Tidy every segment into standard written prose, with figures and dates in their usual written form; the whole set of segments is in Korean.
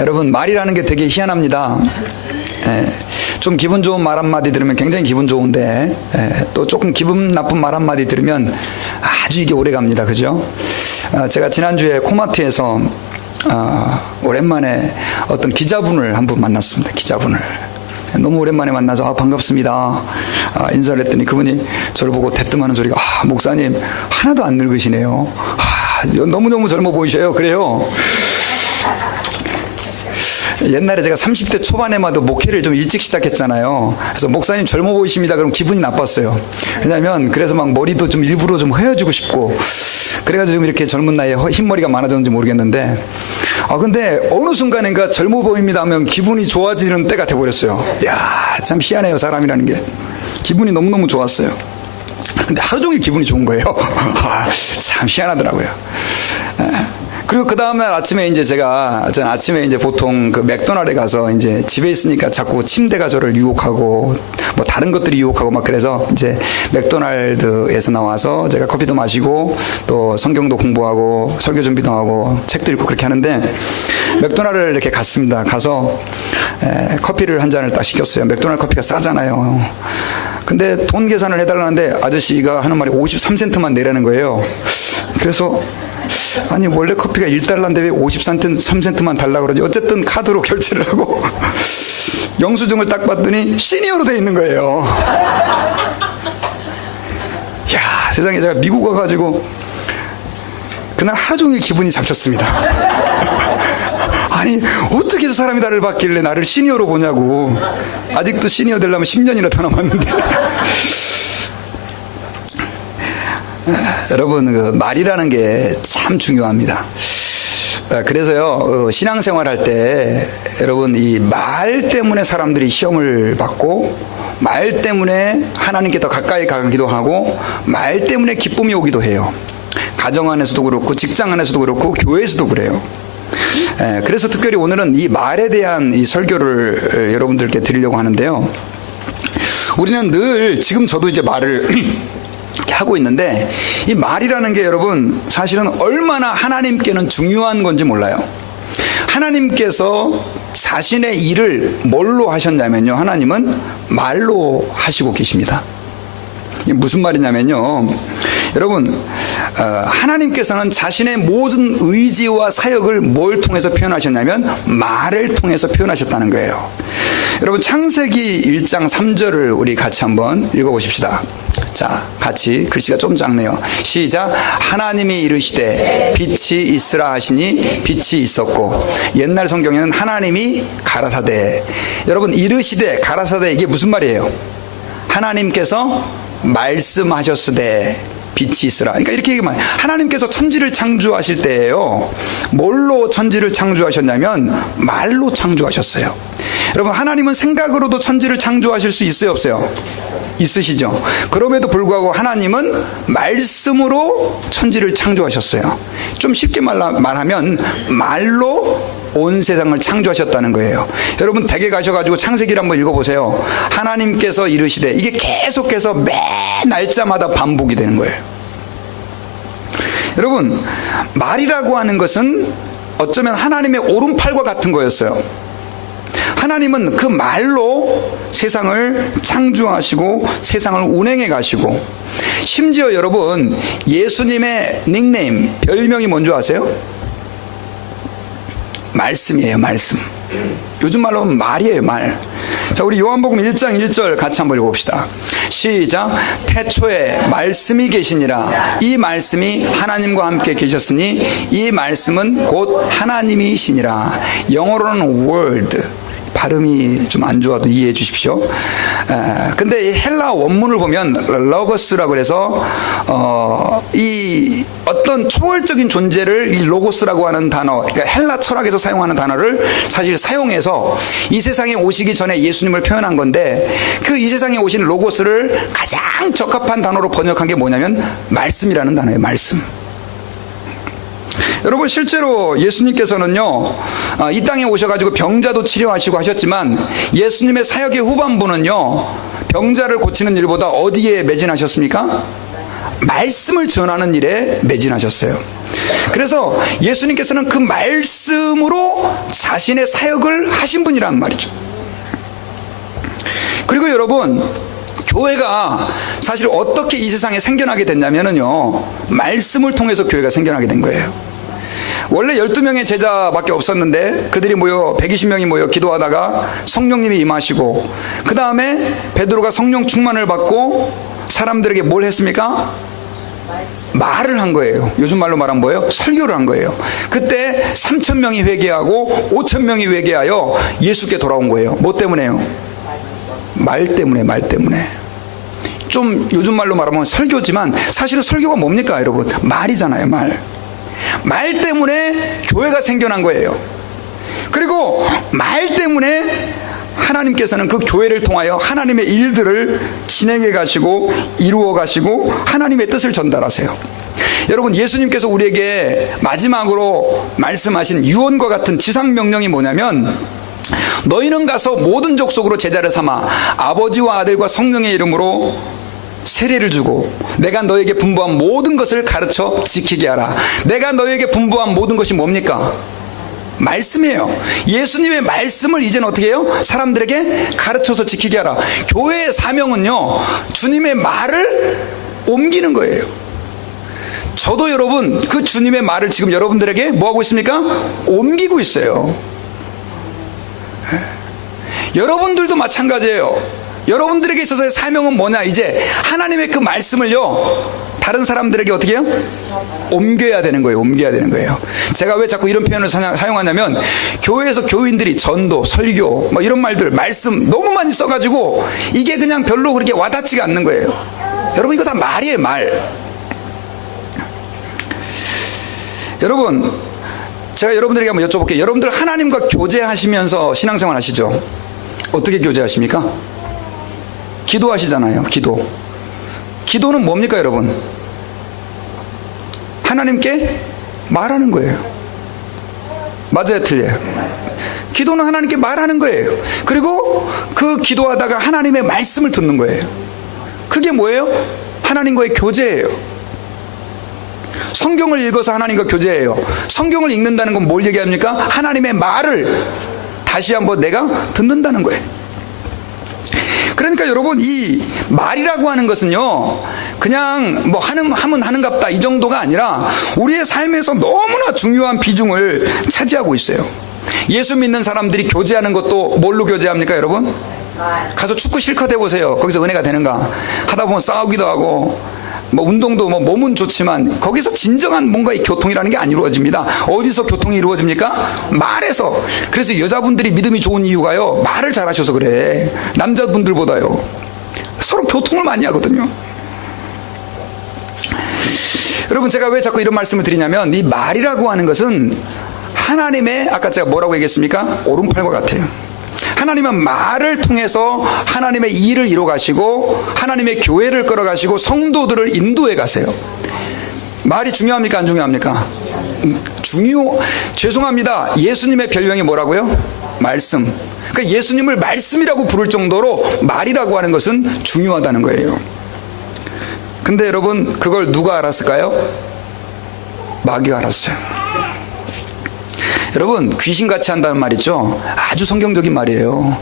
여러분, 말이라는 게 되게 희한합니다. 좀 기분 좋은 말 한마디 들으면 굉장히 기분 좋은데, 또 조금 기분 나쁜 말 한마디 들으면 아주 이게 오래 갑니다. 그죠? 제가 지난주에 코마트에서 오랜만에 어떤 기자분을 한 분 만났습니다. 기자분을. 너무 오랜만에 만나서 반갑습니다. 인사를 했더니 그분이 저를 보고 대뜸하는 소리가, 목사님 하나도 안 늙으시네요. 너무너무 젊어 보이셔요. 그래요. 옛날에 제가 30대 초반에만 도 목회를 좀 일찍 시작했잖아요. 그래서 목사님 젊어 보이십니다. 그럼 기분이 나빴어요. 왜냐하면 그래서 막 머리도 좀 일부러 좀 헤어지고 싶고, 그래가지고 좀 이렇게 젊은 나이에 흰머리가 많아졌는지 모르겠는데, 근데 어느 순간인가 젊어 보입니다 하면 기분이 좋아지는 때가 돼버렸어요. 이야, 참 희한해요, 사람이라는 게. 기분이 너무너무 좋았어요. 근데 하루 종일 기분이 좋은 거예요. 참 희한하더라고요. 그리고 그 다음날 아침에 이제 저는 아침에 이제 보통 그 맥도날드에 가서 이제 집에 있으니까 자꾸 침대가 저를 유혹하고 뭐 다른 것들이 유혹하고 막, 그래서 이제 맥도날드에서 나와서 제가 커피도 마시고 또 성경도 공부하고 설교 준비도 하고 책도 읽고 그렇게 하는데, 맥도날드를 이렇게 갔습니다. 가서 커피를 한 잔을 딱 시켰어요. 맥도날드 커피가 싸잖아요. 근데 돈 계산을 해달라는데 아저씨가 하는 말이 53센트만 내라는 거예요. 그래서 아니, 원래 커피가 1달러인데 왜 53센트만 달라고 그러지? 어쨌든 카드로 결제를 하고 영수증을 딱 봤더니 시니어로 돼 있는 거예요. 야, 세상에, 제가 미국 와가지고 그날 하루 종일 기분이 잡혔습니다. 아니, 어떻게 저 사람이 나를 봤길래 나를 시니어로 보냐고. 아직도 시니어 되려면 10년이나 더 남았는데. 여러분, 그 말이라는 게 참 중요합니다. 그래서요, 신앙생활 할 때 여러분, 이 말 때문에 사람들이 시험을 받고, 말 때문에 하나님께 더 가까이 가기도 하고, 말 때문에 기쁨이 오기도 해요. 가정 안에서도 그렇고 직장 안에서도 그렇고 교회에서도 그래요. 그래서 특별히 오늘은 이 말에 대한 이 설교를 여러분들께 드리려고 하는데요. 우리는 늘, 지금 저도 이제 말을 하고 있는데, 이 말이라는 게 여러분 사실은 얼마나 하나님께는 중요한 건지 몰라요. 하나님께서 자신의 일을 뭘로 하셨냐면요, 하나님은 말로 하시고 계십니다. 이게 무슨 말이냐면요, 여러분, 하나님께서는 자신의 모든 의지와 사역을 뭘 통해서 표현하셨냐면 말을 통해서 표현하셨다는 거예요. 여러분, 창세기 1장 3절을 우리 같이 한번 읽어보십시다. 자, 같이. 글씨가 좀 작네요. 시작. 하나님이 이르시되 빛이 있으라 하시니 빛이 있었고. 옛날 성경에는 하나님이 가라사대. 여러분, 이르시되 가라사대, 이게 무슨 말이에요? 하나님께서 말씀하셨으되 빛이 있으라. 그러니까 이렇게 얘기하면, 하나님께서 천지를 창조하실 때예요, 뭘로 천지를 창조하셨냐면 말로 창조하셨어요. 여러분, 하나님은 생각으로도 천지를 창조하실 수 있어요, 없어요? 있으시죠? 그럼에도 불구하고 하나님은 말씀으로 천지를 창조하셨어요. 좀 쉽게 말하면 말로 온 세상을 창조하셨다는 거예요. 여러분, 댁에 가셔가지고 창세기를 한번 읽어보세요. 하나님께서 이르시되, 이게 계속해서 매 날짜마다 반복이 되는 거예요. 여러분, 말이라고 하는 것은 어쩌면 하나님의 오른팔과 같은 거였어요. 하나님은 그 말로 세상을 창조하시고 세상을 운행해 가시고, 심지어 여러분, 예수님의 닉네임, 별명이 뭔지 아세요? 말씀이에요, 말씀. 요즘 말로 하면 말이에요, 말. 자, 우리 요한복음 1장 1절 같이 한번 읽어봅시다. 시작. 태초에 말씀이 계시니라. 이 말씀이 하나님과 함께 계셨으니 이 말씀은 곧 하나님이시니라. 영어로는 word. 발음이 좀 안 좋아도 이해해 주십시오. 근데 이 헬라 원문을 보면 로고스라고 해서 이 어떤 초월적인 존재를 이 로고스라고 하는 단어, 그러니까 헬라 철학에서 사용하는 단어를 사실 사용해서 이 세상에 오시기 전에 예수님을 표현한 건데, 그 이 세상에 오신 로고스를 가장 적합한 단어로 번역한 게 뭐냐면 말씀이라는 단어예요. 말씀. 여러분, 실제로 예수님께서는요, 이 땅에 오셔가지고 병자도 치료하시고 하셨지만, 예수님의 사역의 후반부는요, 병자를 고치는 일보다 어디에 매진하셨습니까? 말씀을 전하는 일에 매진하셨어요. 그래서 예수님께서는 그 말씀으로 자신의 사역을 하신 분이란 말이죠. 그리고 여러분, 교회가 사실 어떻게 이 세상에 생겨나게 됐냐면요, 말씀을 통해서 교회가 생겨나게 된 거예요. 원래 12명의 제자밖에 없었는데 그들이 모여 120명이 모여 기도하다가 성령님이 임하시고, 그 다음에 베드로가 성령 충만을 받고 사람들에게 뭘 했습니까? 말을 한 거예요. 요즘 말로 말하면 뭐예요? 설교를 한 거예요. 그때 3,000명이 회개하고 5,000명이 회개하여 예수께 돌아온 거예요. 뭐 때문에요? 말 때문에. 말 때문에. 좀 요즘 말로 말하면 설교지만 사실은 설교가 뭡니까 여러분? 말이잖아요. 말 때문에 교회가 생겨난 거예요. 그리고 말 때문에 하나님께서는 그 교회를 통하여 하나님의 일들을 진행해 가시고 이루어 가시고 하나님의 뜻을 전달하세요. 여러분, 예수님께서 우리에게 마지막으로 말씀하신 유언과 같은 지상명령이 뭐냐면, 너희는 가서 모든 족속으로 제자를 삼아 아버지와 아들과 성령의 이름으로 세례를 주고 내가 너에게 분부한 모든 것을 가르쳐 지키게 하라. 내가 너에게 분부한 모든 것이 뭡니까? 말씀이에요. 예수님의 말씀을 이제는 어떻게 해요? 사람들에게 가르쳐서 지키게 하라. 교회의 사명은요, 주님의 말을 옮기는 거예요. 저도 여러분, 그 주님의 말을 지금 여러분들에게 뭐하고 있습니까? 옮기고 있어요. 여러분들도 마찬가지예요. 여러분들에게 있어서의 사명은 뭐냐? 이제 하나님의 그 말씀을요, 다른 사람들에게 어떻게 해요? 옮겨야 되는 거예요. 옮겨야 되는 거예요. 제가 왜 자꾸 이런 표현을 사용하냐면, 교회에서 교인들이 전도, 설교 뭐 이런 말들, 말씀 너무 많이 써가지고 이게 그냥 별로 그렇게 와닿지가 않는 거예요. 여러분, 이거 다 말이에요. 말. 여러분, 제가 여러분들에게 한번 여쭤볼게요. 여러분들 하나님과 교제하시면서 신앙생활 하시죠? 어떻게 교제하십니까? 기도하시잖아요. 기도는 뭡니까 여러분? 하나님께 말하는 거예요. 맞아요, 틀려요? 기도는 하나님께 말하는 거예요. 그리고 그 기도하다가 하나님의 말씀을 듣는 거예요. 그게 뭐예요? 하나님과의 교제예요. 성경을 읽어서 하나님과 교제해요. 성경을 읽는다는 건 뭘 얘기합니까? 하나님의 말을 다시 한번 내가 듣는다는 거예요. 그러니까 여러분, 이 말이라고 하는 것은요, 그냥 뭐 하면 하는갑다 이 정도가 아니라 우리의 삶에서 너무나 중요한 비중을 차지하고 있어요. 예수 믿는 사람들이 교제하는 것도 뭘로 교제합니까 여러분? 가서 축구 실컷 해보세요. 거기서 은혜가 되는가? 하다 보면 싸우기도 하고, 뭐 운동도 뭐 몸은 좋지만 거기서 진정한 뭔가의 교통이라는 게 안 이루어집니다. 어디서 교통이 이루어집니까? 말에서. 그래서 여자분들이 믿음이 좋은 이유가요, 말을 잘하셔서 그래. 남자분들보다요. 서로 교통을 많이 하거든요. 여러분, 제가 왜 자꾸 이런 말씀을 드리냐면, 이 말이라고 하는 것은 하나님의, 아까 제가 뭐라고 얘기했습니까? 오른팔과 같아요. 하나님은 말을 통해서 하나님의 일을 이뤄 가시고 하나님의 교회를 끌어 가시고 성도들을 인도해 가세요. 말이 중요합니까? 안 중요합니까? 죄송합니다. 예수님의 별명이 뭐라고요? 말씀. 그러니까 예수님을 말씀이라고 부를 정도로 말이라고 하는 것은 중요하다는 거예요. 근데 여러분, 그걸 누가 알았을까요? 마귀가 알았어요. 여러분, 귀신같이 한다는 말 있죠? 아주 성경적인 말이에요.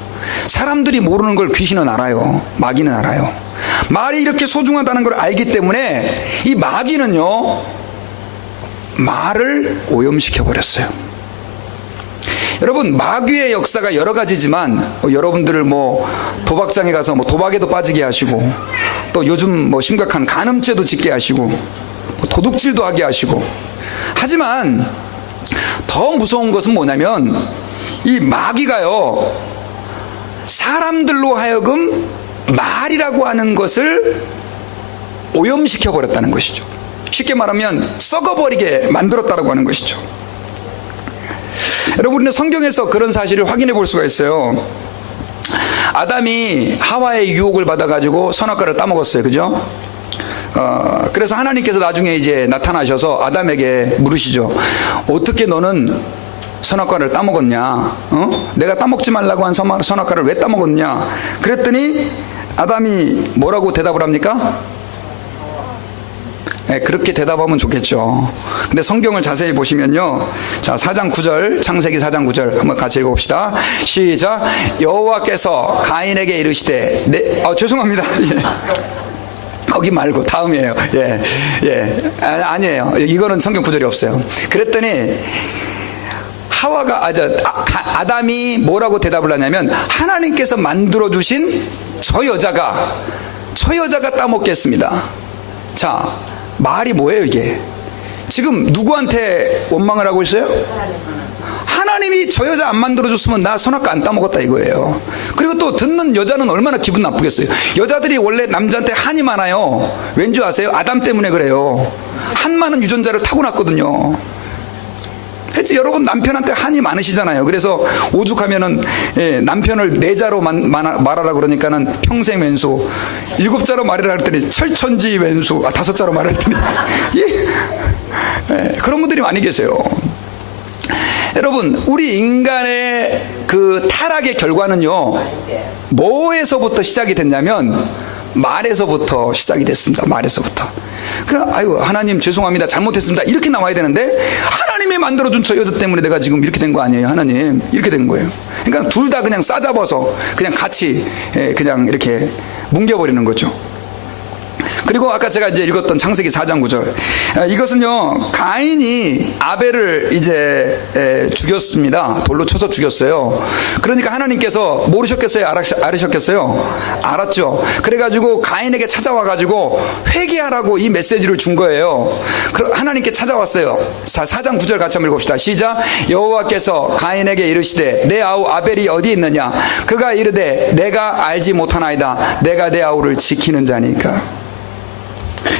사람들이 모르는 걸 귀신은 알아요. 마귀는 알아요. 말이 이렇게 소중하다는 걸 알기 때문에 이 마귀는요, 말을 오염시켜 버렸어요. 여러분, 마귀의 역사가 여러 가지지만 여러분들을 뭐 도박장에 가서 뭐 도박에도 빠지게 하시고, 또 요즘 뭐 심각한 간음죄도 짓게 하시고, 도둑질도 하게 하시고, 하지만 더 무서운 것은 뭐냐면, 이 마귀가요, 사람들로 하여금 말이라고 하는 것을 오염시켜 버렸다는 것이죠. 쉽게 말하면 썩어버리게 만들었다고 하는 것이죠. 여러분, 우리는 성경에서 그런 사실을 확인해 볼 수가 있어요. 아담이 하와의 유혹을 받아가지고 선악과를 따먹었어요. 그죠? 그래서 하나님께서 나중에 이제 나타나셔서 아담에게 물으시죠. 어떻게 너는 선악과를 따먹었냐? 내가 따먹지 말라고 한 선악과를 왜 따먹었냐? 그랬더니 아담이 뭐라고 대답을 합니까? 그렇게 대답하면 좋겠죠. 근데 성경을 자세히 보시면요. 자, 4장 9절, 창세기 4장 9절 한번 같이 읽어봅시다. 시작. 여호와께서 가인에게 이르시되, 죄송합니다. 예. 거기 말고 다음이에요. 아니에요. 이거는 성경 구절이 없어요. 그랬더니 하와가 아담이 뭐라고 대답을 하냐면, 하나님께서 만들어 주신 저 여자가 따먹겠습니다. 자, 말이 뭐예요 이게? 지금 누구한테 원망을 하고 있어요? 하나님이 저 여자 안 만들어줬으면 나 선악과 안 따먹었다 이거예요. 그리고 또 듣는 여자는 얼마나 기분 나쁘겠어요. 여자들이 원래 남자한테 한이 많아요. 왠지 아세요? 아담 때문에 그래요. 한 많은 유전자를 타고났거든요. 여러분 남편한테 한이 많으시잖아요. 그래서 오죽하면은 남편을 4자로 말하라 그러니까는 평생 왼수, 7자로 말하라 했더니 철천지 왼수, 5자로 말하라 했더니 그런 분들이 많이 계세요. 여러분, 우리 인간의 그 타락의 결과는요, 뭐에서부터 시작이 됐냐면 말에서부터 시작이 됐습니다. 말에서부터. 아유, 하나님 죄송합니다, 잘못했습니다, 이렇게 나와야 되는데, 하나님이 만들어준 저 여자 때문에 내가 지금 이렇게 된 거 아니에요, 하나님, 이렇게 된 거예요. 그러니까 둘 다 그냥 싸잡아서 그냥 같이 그냥 이렇게 뭉겨버리는 거죠. 그리고 아까 제가 이제 읽었던 창세기 4장 9절, 이것은요, 가인이 아벨을 이제 죽였습니다. 돌로 쳐서 죽였어요. 그러니까 하나님께서 모르셨겠어요? 알으셨겠어요? 알았죠. 그래가지고 가인에게 찾아와가지고 회개하라고 이 메시지를 준 거예요. 하나님께 찾아왔어요. 4장 9절 같이 한번 읽읍시다. 시작. 여호와께서 가인에게 이르시되 내 아우 아벨이 어디 있느냐? 그가 이르되 내가 알지 못하나이다. 내가 내 아우를 지키는 자니까.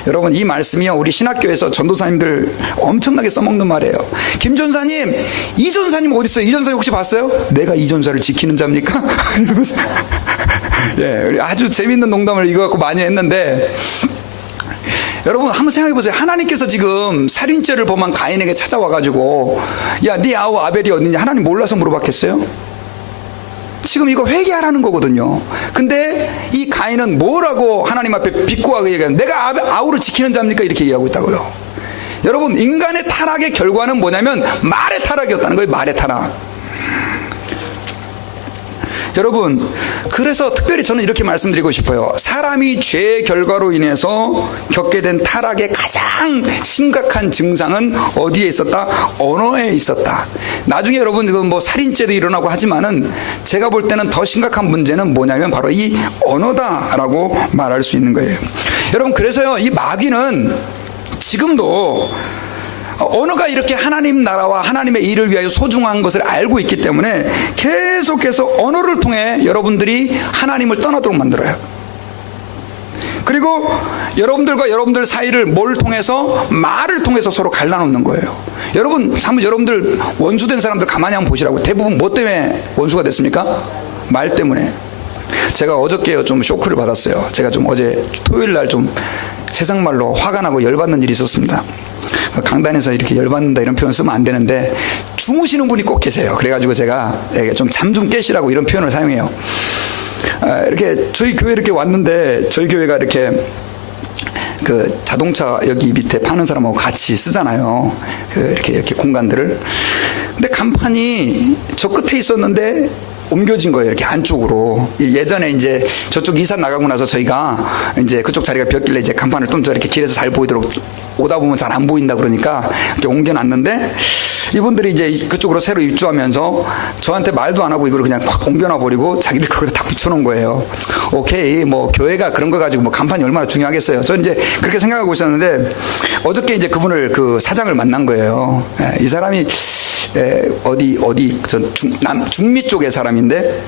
여러분, 이 말씀이요, 우리 신학교에서 전도사님들 엄청나게 써먹는 말이에요. 김 전사님, 이 전사님 어디 있어요? 이 전사 혹시 봤어요? 내가 이 전사를 지키는 자입니까? 이러면서 아주 재밌는 농담을 이거 갖고 많이 했는데, 여러분 한번 생각해 보세요. 하나님께서 지금 살인죄를 범한 가인에게 찾아와가지고, 야, 네 아우 아벨이 어디냐? 하나님 몰라서 물어봤겠어요? 지금 이거 회개하라는 거거든요. 근데 이 가인은 뭐라고 하나님 앞에 비꼬하게 얘기하는, 내가 아우를 지키는 자입니까? 이렇게 얘기하고 있다고요. 여러분, 인간의 타락의 결과는 뭐냐면 말의 타락이었다는 거예요. 말의 타락. 여러분, 그래서 특별히 저는 이렇게 말씀드리고 싶어요. 사람이 죄의 결과로 인해서 겪게 된 타락의 가장 심각한 증상은 어디에 있었다? 언어에 있었다. 나중에 여러분 뭐 살인죄도 일어나고 하지만은 제가 볼 때는 더 심각한 문제는 뭐냐면 바로 이 언어다라고 말할 수 있는 거예요. 여러분, 그래서요, 이 마귀는 지금도 언어가 이렇게 하나님 나라와 하나님의 일을 위하여 소중한 것을 알고 있기 때문에 계속해서 언어를 통해 여러분들이 하나님을 떠나도록 만들어요. 그리고 여러분들과 여러분들 사이를 뭘 통해서? 말을 통해서 서로 갈라놓는 거예요. 여러분, 한번 여러분들 원수된 사람들 가만히 한번 보시라고. 대부분 뭐 때문에 원수가 됐습니까? 말 때문에. 제가 어저께 좀 쇼크를 받았어요. 제가 좀 어제 토요일 날 좀 세상말로 화가 나고 열받는 일이 있었습니다. 강단에서 이렇게 열받는다 이런 표현 쓰면 안 되는데, 주무시는 분이 꼭 계세요. 그래가지고 제가 좀 잠 좀 깨시라고 이런 표현을 사용해요. 이렇게 저희 교회 이렇게 왔는데, 저희 교회가 이렇게 그 자동차 여기 밑에 파는 사람하고 같이 쓰잖아요. 이렇게 공간들을. 근데 간판이 저 끝에 있었는데 옮겨진 거예요. 이렇게 안쪽으로. 예전에 이제 저쪽 이사 나가고 나서 저희가 이제 그쪽 자리가 비었길래 이제 간판을 좀 더 이렇게 길에서 잘 보이도록, 오다 보면 잘 안 보인다 그러니까 이렇게 옮겨놨는데, 이분들이 이제 그쪽으로 새로 입주하면서 저한테 말도 안 하고 이걸 그냥 확 옮겨놔 버리고 자기들 거기다 다 붙여놓은 거예요. 오케이, 뭐 교회가 그런 거 가지고 뭐 간판이 얼마나 중요하겠어요. 저는 이제 그렇게 생각하고 있었는데, 어저께 이제 그분을, 그 사장을 만난 거예요. 이 사람이 어디 중미 쪽의 사람인데,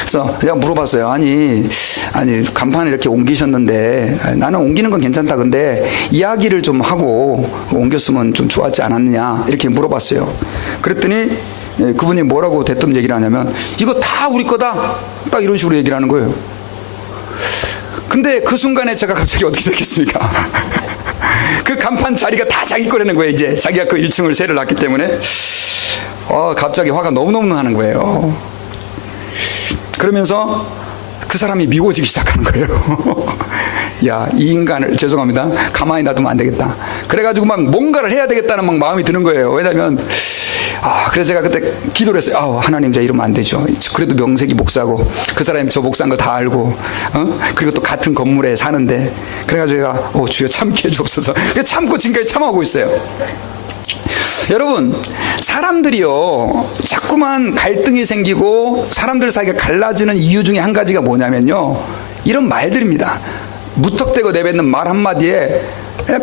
그래서 제가 물어봤어요. 아니 간판을 이렇게 옮기셨는데, 나는 옮기는 건 괜찮다, 근데 이야기를 좀 하고 옮겼으면 좀 좋았지 않았느냐, 이렇게 물어봤어요. 그랬더니 그분이 뭐라고 대뜸 얘기를 하냐면, 이거 다 우리 거다, 딱 이런 식으로 얘기를 하는 거예요. 근데 그 순간에 제가 갑자기 어떻게 됐겠습니까? 그 간판 자리가 다 자기 거라는 거예요. 이제 자기가 그 1층을 세를 놨기 때문에 갑자기 화가 너무너무 나는 거예요. 그러면서 그 사람이 미워지기 시작하는 거예요. 야, 이 인간을, 죄송합니다, 가만히 놔두면 안 되겠다. 그래가지고 막 뭔가를 해야 되겠다는 막 마음이 드는 거예요. 왜냐면 그래서 제가 그때 기도를 했어요. 하나님, 제가 이러면 안 되죠. 그래도 명색이 목사고 그 사람이 저 목사인 거 다 알고, 그리고 또 같은 건물에 사는데. 그래가지고 제가 주여 참게 해주옵소서. 참고 지금까지 참아오고 있어요. 여러분, 사람들이요, 자꾸만 갈등이 생기고 사람들 사이가 갈라지는 이유 중에 한 가지가 뭐냐면요, 이런 말들입니다. 무턱대고 내뱉는 말 한마디에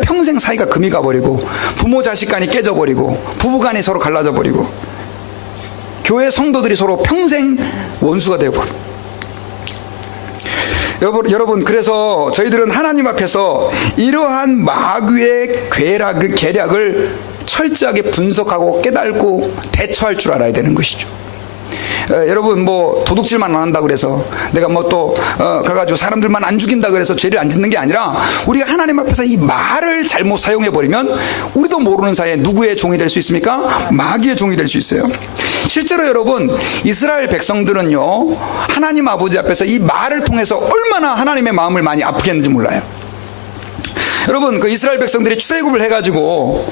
평생 사이가 금이 가버리고, 부모 자식 간이 깨져버리고, 부부 간이 서로 갈라져 버리고, 교회 성도들이 서로 평생 원수가 되어버리고. 여러분, 그래서 저희들은 하나님 앞에서 이러한 마귀의 계략을 철저하게 분석하고 깨달고 대처할 줄 알아야 되는 것이죠. 여러분, 뭐 도둑질만 안 한다 그래서 내가 뭐 또 가가지고 사람들만 안 죽인다 그래서 죄를 안 짓는 게 아니라, 우리가 하나님 앞에서 이 말을 잘못 사용해 버리면 우리도 모르는 사이에 누구의 종이 될 수 있습니까? 마귀의 종이 될 수 있어요. 실제로 여러분, 이스라엘 백성들은요, 하나님 아버지 앞에서 이 말을 통해서 얼마나 하나님의 마음을 많이 아프게 했는지 몰라요. 여러분, 그 이스라엘 백성들이 출애굽을 해가지고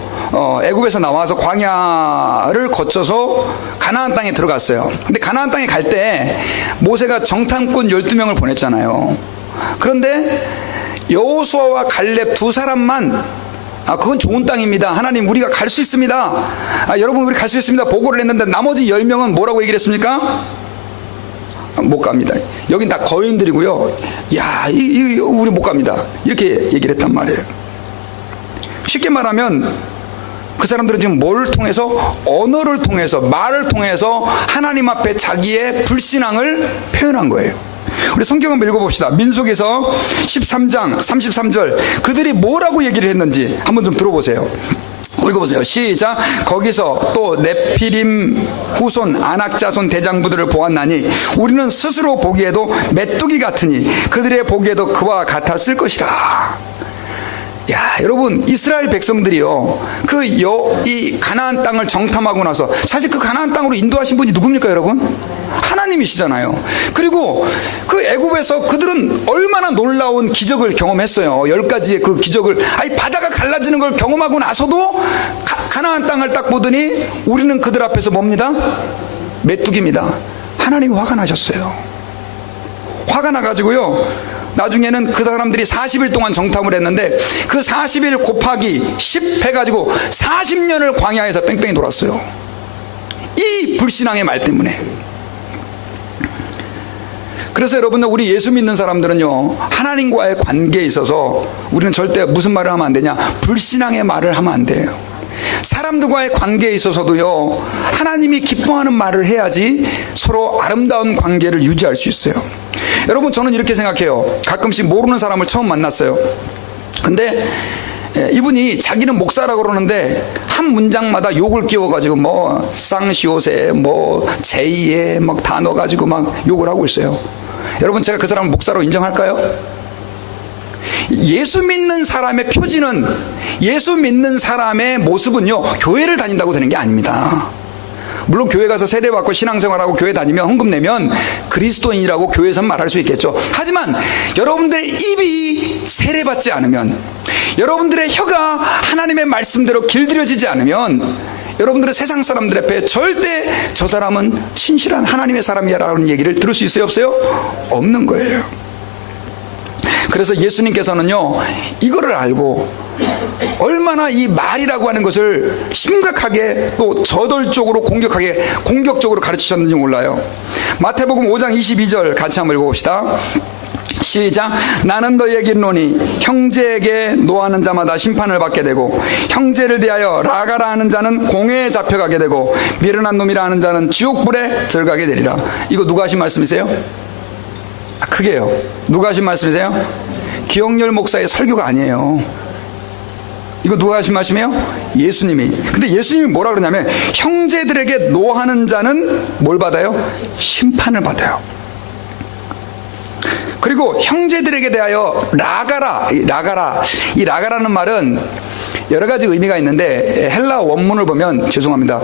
애굽에서 나와서 광야를 거쳐서 가나안 땅에 들어갔어요. 근데 가나안 땅에 갈 때 모세가 정탐꾼 12명을 보냈잖아요. 그런데 여호수아와 갈렙 두 사람만 그건 좋은 땅입니다, 하나님 우리가 갈 수 있습니다, 여러분 우리 갈 수 있습니다 보고를 했는데, 나머지 10명은 뭐라고 얘기를 했습니까? 못 갑니다. 여긴 다 거인들이고요, 야, 우리 못 갑니다, 이렇게 얘기를 했단 말이에요. 쉽게 말하면 그 사람들은 지금 뭘 통해서, 언어를 통해서, 말을 통해서 하나님 앞에 자기의 불신앙을 표현한 거예요. 우리 성경 한번 읽어봅시다. 민수기서 13장 33절, 그들이 뭐라고 얘기를 했는지 한번 좀 들어보세요. 읽어보세요. 시작. 거기서 또 네피림 후손 아낙자손 대장부들을 보았나니 우리는 스스로 보기에도 메뚜기 같으니 그들의 보기에도 그와 같았을 것이라. 야, 여러분, 이스라엘 백성들이요, 이 가나안 땅을 정탐하고 나서, 사실 그 가나안 땅으로 인도하신 분이 누굽니까, 여러분? 하나님이시잖아요. 그리고 그 애굽에서 그들은 얼마나 놀라운 기적을 경험했어요. 10가지의 그 기적을, 바다가 갈라지는 걸 경험하고 나서도 가나안 땅을 딱 보더니 우리는 그들 앞에서 뭡니다? 메뚜기입니다. 하나님이 화가 나셨어요. 화가 나가지고요, 나중에는 그 사람들이 40일 동안 정탐을 했는데 그 40일 곱하기 10 해가지고 40년을 광야에서 뺑뺑이 돌았어요. 이 불신앙의 말 때문에. 그래서 여러분들, 우리 예수 믿는 사람들은요, 하나님과의 관계에 있어서 우리는 절대 무슨 말을 하면 안 되냐? 불신앙의 말을 하면 안 돼요. 사람들과의 관계에 있어서도요, 하나님이 기뻐하는 말을 해야지 서로 아름다운 관계를 유지할 수 있어요. 여러분, 저는 이렇게 생각해요. 가끔씩 모르는 사람을 처음 만났어요. 근데 이분이 자기는 목사라고 그러는데 한 문장마다 욕을 끼워가지고 뭐 쌍시옷에 뭐 제이에 막 다 넣어가지고 막 욕을 하고 있어요. 여러분, 제가 그 사람을 목사로 인정할까요? 예수 믿는 사람의 표지는, 예수 믿는 사람의 모습은요, 교회를 다닌다고 되는 게 아닙니다. 물론 교회 가서 세례받고 신앙생활하고 교회 다니면 헌금 내면 그리스도인이라고 교회에서 말할 수 있겠죠. 하지만 여러분들의 입이 세례받지 않으면, 여러분들의 혀가 하나님의 말씀대로 길들여지지 않으면, 여러분들은 세상 사람들 앞에 절대 저 사람은 신실한 하나님의 사람이라는 얘기를 들을 수 있어요, 없어요? 없는 거예요. 그래서 예수님께서는요, 이거를 알고 얼마나 이 말이라고 하는 것을 심각하게 또 저돌적으로 공격적으로 가르치셨는지 몰라요. 마태복음 5장 22절 같이 한번 읽어봅시다. 시작. 나는 너희에게 이르노니 형제에게 노하는 자마다 심판을 받게 되고 형제를 대하여 라가라 하는 자는 공회에 잡혀가게 되고 미련한 놈이라 하는 자는 지옥불에 들어가게 되리라. 이거 누가 하신 말씀이세요? 크게요. 누가 하신 말씀이세요? 기억열 목사의 설교가 아니에요. 이거 누가 하신 말씀이에요? 예수님이. 근데 예수님이 뭐라 그러냐면, 형제들에게 노하는 자는 뭘 받아요? 심판을 받아요. 그리고 형제들에게 대하여 라가라. 이 라가라는 말은 여러 가지 의미가 있는데 헬라 원문을 보면, 죄송합니다,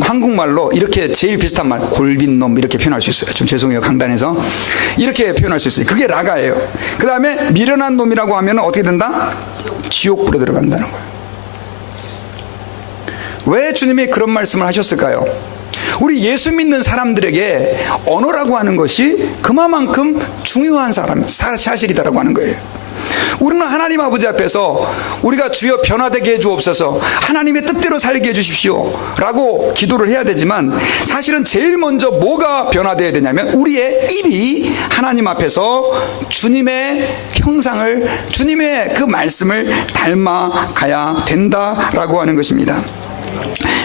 한국말로 이렇게 제일 비슷한 말, 골빈놈 이렇게 표현할 수 있어요. 좀 죄송해요, 강단에서. 이렇게 표현할 수 있어요. 그게 라가예요. 그 다음에 미련한 놈이라고 하면 어떻게 된다? 지옥불에 들어간다는 거예요. 왜 주님이 그런 말씀을 하셨을까요? 우리 예수 믿는 사람들에게 언어라고 하는 것이 그만큼 중요한 사실이다라고 하는 거예요. 우리는 하나님 아버지 앞에서 우리가 주여 변화되게 해주옵소서, 하나님의 뜻대로 살게 해주십시오 라고 기도를 해야 되지만, 사실은 제일 먼저 뭐가 변화되어야 되냐면 우리의 입이 하나님 앞에서 주님의 형상을, 주님의 그 말씀을 닮아가야 된다라고 하는 것입니다.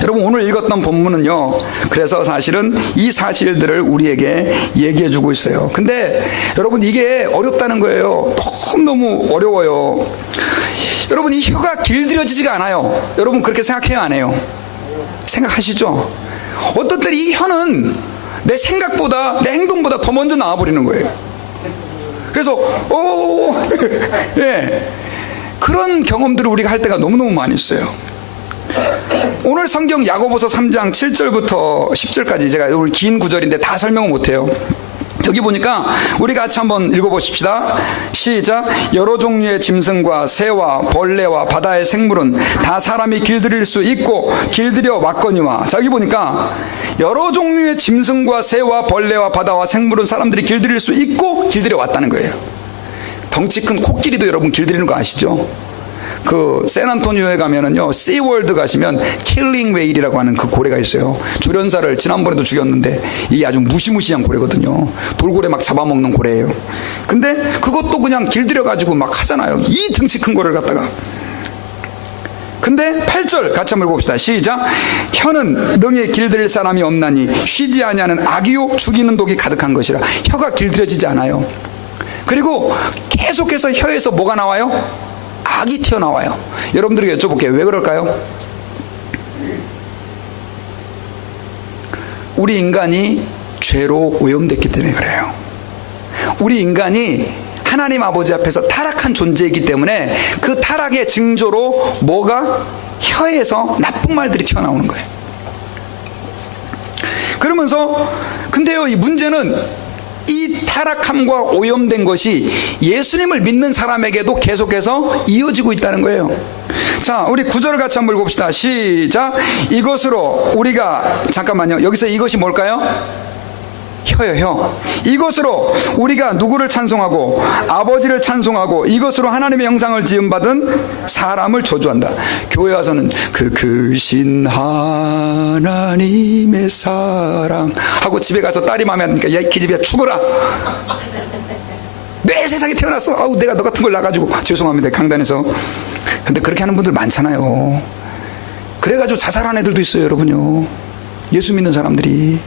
여러분, 오늘 읽었던 본문은요, 그래서 사실은 이 사실들을 우리에게 얘기해 주고 있어요. 근데 여러분, 이게 어렵다는 거예요. 너무너무 어려워요. 여러분, 이 혀가 길들여지지가 않아요. 여러분, 그렇게 생각해요, 안 해요? 생각하시죠? 어떤 때 이 혀는 내 생각보다, 내 행동보다 더 먼저 나와버리는 거예요. 그래서 예, 그런 경험들을 우리가 할 때가 너무너무 많이 있어요. 오늘 성경 야고보서 3장 7절부터 10절까지 제가 오늘 긴 구절인데 다 설명을 못해요. 여기 보니까 우리 같이 한번 읽어보십시다. 시작. 여러 종류의 짐승과 새와 벌레와 바다의 생물은 다 사람이 길들일 수 있고 길들여 왔거니와. 자, 여기 보니까 여러 종류의 짐승과 새와 벌레와 바다와 생물은 사람들이 길들일 수 있고 길들여 왔다는 거예요. 덩치 큰 코끼리도 여러분 길들이는 거 아시죠? 그 샌안토니오에 가면은요, 씨월드 가시면 킬링 웨일이라고 하는 그 고래가 있어요. 조련사를 지난번에도 죽였는데 이게 아주 무시무시한 고래거든요. 돌고래 막 잡아먹는 고래예요. 근데 그것도 그냥 길들여 가지고 막 하잖아요. 이 등치 큰 거를 갖다가. 근데 8절 같이 한번 읽어봅시다. 시작. 혀는 능히 길들일 사람이 없나니 쉬지 아니하는 악이요 죽이는 독이 가득한 것이라. 혀가 길들여지지 않아요. 그리고 계속해서 혀에서 뭐가 나와요? 악이 튀어나와요. 여러분들에게 여쭤볼게요. 왜 그럴까요? 우리 인간이 죄로 오염됐기 때문에 그래요. 우리 인간이 하나님 아버지 앞에서 타락한 존재이기 때문에 그 타락의 징조로 뭐가? 혀에서 나쁜 말들이 튀어나오는 거예요. 그러면서 근데요, 이 문제는 이 타락함과 오염된 것이 예수님을 믿는 사람에게도 계속해서 이어지고 있다는 거예요. 자, 우리 9절을 같이 한번 읽어봅시다. 시작. 이것으로 우리가, 잠깐만요, 여기서 이것이 뭘까요? 혀요. 이것으로 우리가 누구를 찬송하고 아버지를 찬송하고 이것으로 하나님의 형상을 지음받은 사람을 저주한다. 교회 와서는 그 크신 하나님의 사랑 하고 집에 가서 딸이 마음에 안 드니까 야, 이 기집애야 죽어라. 내 세상에 태어났어. 아우, 내가 너 같은 걸 낳아가지고. 죄송합니다, 강단에서. 근데 그렇게 하는 분들 많잖아요. 그래가지고 자살한 애들도 있어요, 여러분요. 예수 믿는 사람들이.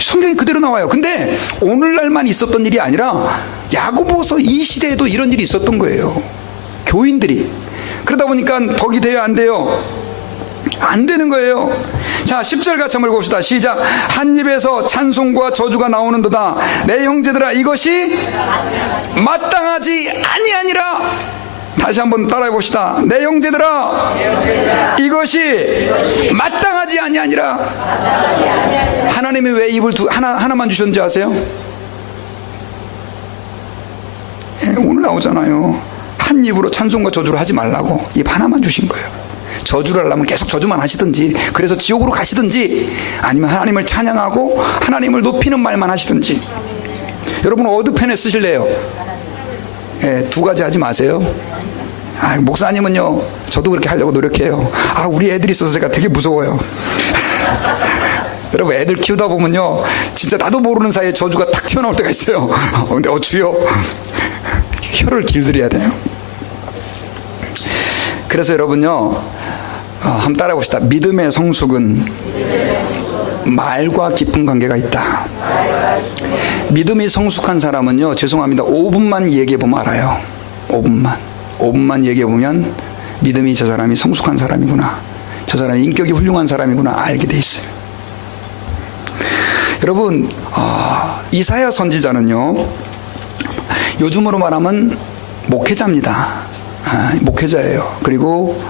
성경이 그대로 나와요. 근데 오늘날만 있었던 일이 아니라 야고보서 이 시대에도 이런 일이 있었던 거예요. 교인들이. 그러다 보니까 덕이 돼요, 안 돼요? 안 되는 거예요. 자, 10절 같이 한번 읽어봅시다. 시작. 한 입에서 찬송과 저주가 나오는도다. 내 형제들아, 이것이 마땅하지 아니하니라. 다시 한번 따라해 봅시다. 내 형제들아, 이것이 마땅하지 아니하니라. 하나님이 왜 입을 하나만 주셨는지 아세요? 오늘 나오잖아요. 한 입으로 찬송과 저주를 하지 말라고 입 하나만 주신 거예요. 저주를 하려면 계속 저주만 하시든지, 그래서 지옥으로 가시든지, 아니면 하나님을 찬양하고 하나님을 높이는 말만 하시든지. 여러분 어느 편에 쓰실래요? 두 가지 하지 마세요. 목사님은요, 저도 그렇게 하려고 노력해요. 우리 애들이 있어서 제가 되게 무서워요. 여러분, 애들 키우다 보면요, 진짜 나도 모르는 사이에 저주가 탁 튀어나올 때가 있어요. 근데 주여, 혀를 길들여야 돼요. 그래서 여러분요, 한번 따라해 봅시다. 믿음의 성숙은 말과 깊은 관계가 있다. 믿음이 성숙한 사람은요, 죄송합니다, 5분만 얘기해 보면 알아요. 5분만 얘기해 보면 믿음이 저 사람이 성숙한 사람이구나, 저 사람이 인격이 훌륭한 사람이구나 알게 돼 있어요. 여러분, 이사야 선지자는요, 요즘으로 말하면 목회자입니다. 목회자예요. 그리고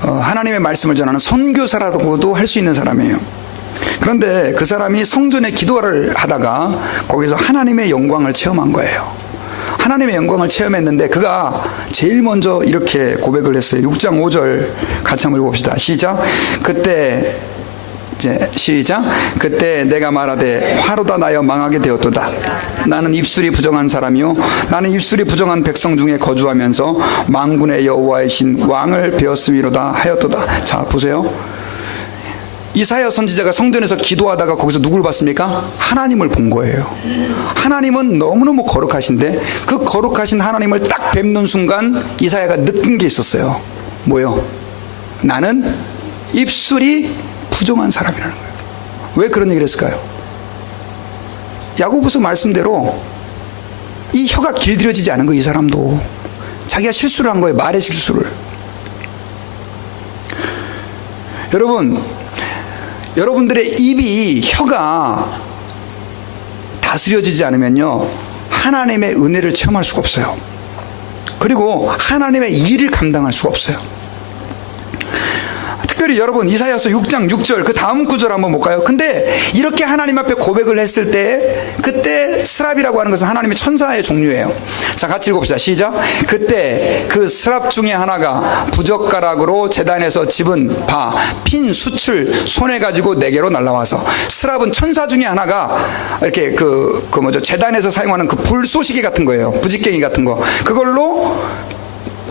하나님의 말씀을 전하는 선교사라고도 할 수 있는 사람이에요. 그런데 그 사람이 성전에 기도를 하다가 거기서 하나님의 영광을 체험한 거예요. 하나님의 영광을 체험했는데 그가 제일 먼저 이렇게 고백을 했어요. 6장 5절 같이 한번 읽어봅시다. 시작. 그때 내가 말하되 화로다 나여 망하게 되었도다. 나는 입술이 부정한 사람이요 나는 입술이 부정한 백성 중에 거주하면서 만군의 여호와이신 왕을 배웠음이로다 하였도다. 자 보세요. 이사야 선지자가 성전에서 기도하다가 거기서 누굴 봤습니까? 하나님을 본 거예요. 하나님은 너무너무 거룩하신데 그 거룩하신 하나님을 딱 뵙는 순간 이사야가 느낀 게 있었어요. 뭐요? 나는 입술이 부정한 사람이라는 거예요. 왜 그런 얘기를 했을까요? 야고보서 말씀대로 이 혀가 길들여지지 않은 거예요. 이 사람도 자기가 실수를 한 거예요. 말의 실수를. 여러분들의 입이 혀가 다스려지지 않으면요 하나님의 은혜를 체험할 수가 없어요. 그리고 하나님의 일을 감당할 수가 없어요. 특별히 여러분 이사야서 6장 6절 그 다음 구절 한번 볼까요? 근데 이렇게 하나님 앞에 고백을 했을 때 그때 스랍이라고 하는 것은 하나님의 천사의 종류예요. 자 같이 읽어봅시다. 시작. 그때 그 스랍 중에 하나가 부젓가락으로 제단에서 집은 바 핀 숯을 손에 가지고 내게로 날라와서 스랍은 천사 중에 하나가 이렇게 제단에서 사용하는 그 불쏘시개 같은 거예요. 부직갱이 같은 거 그걸로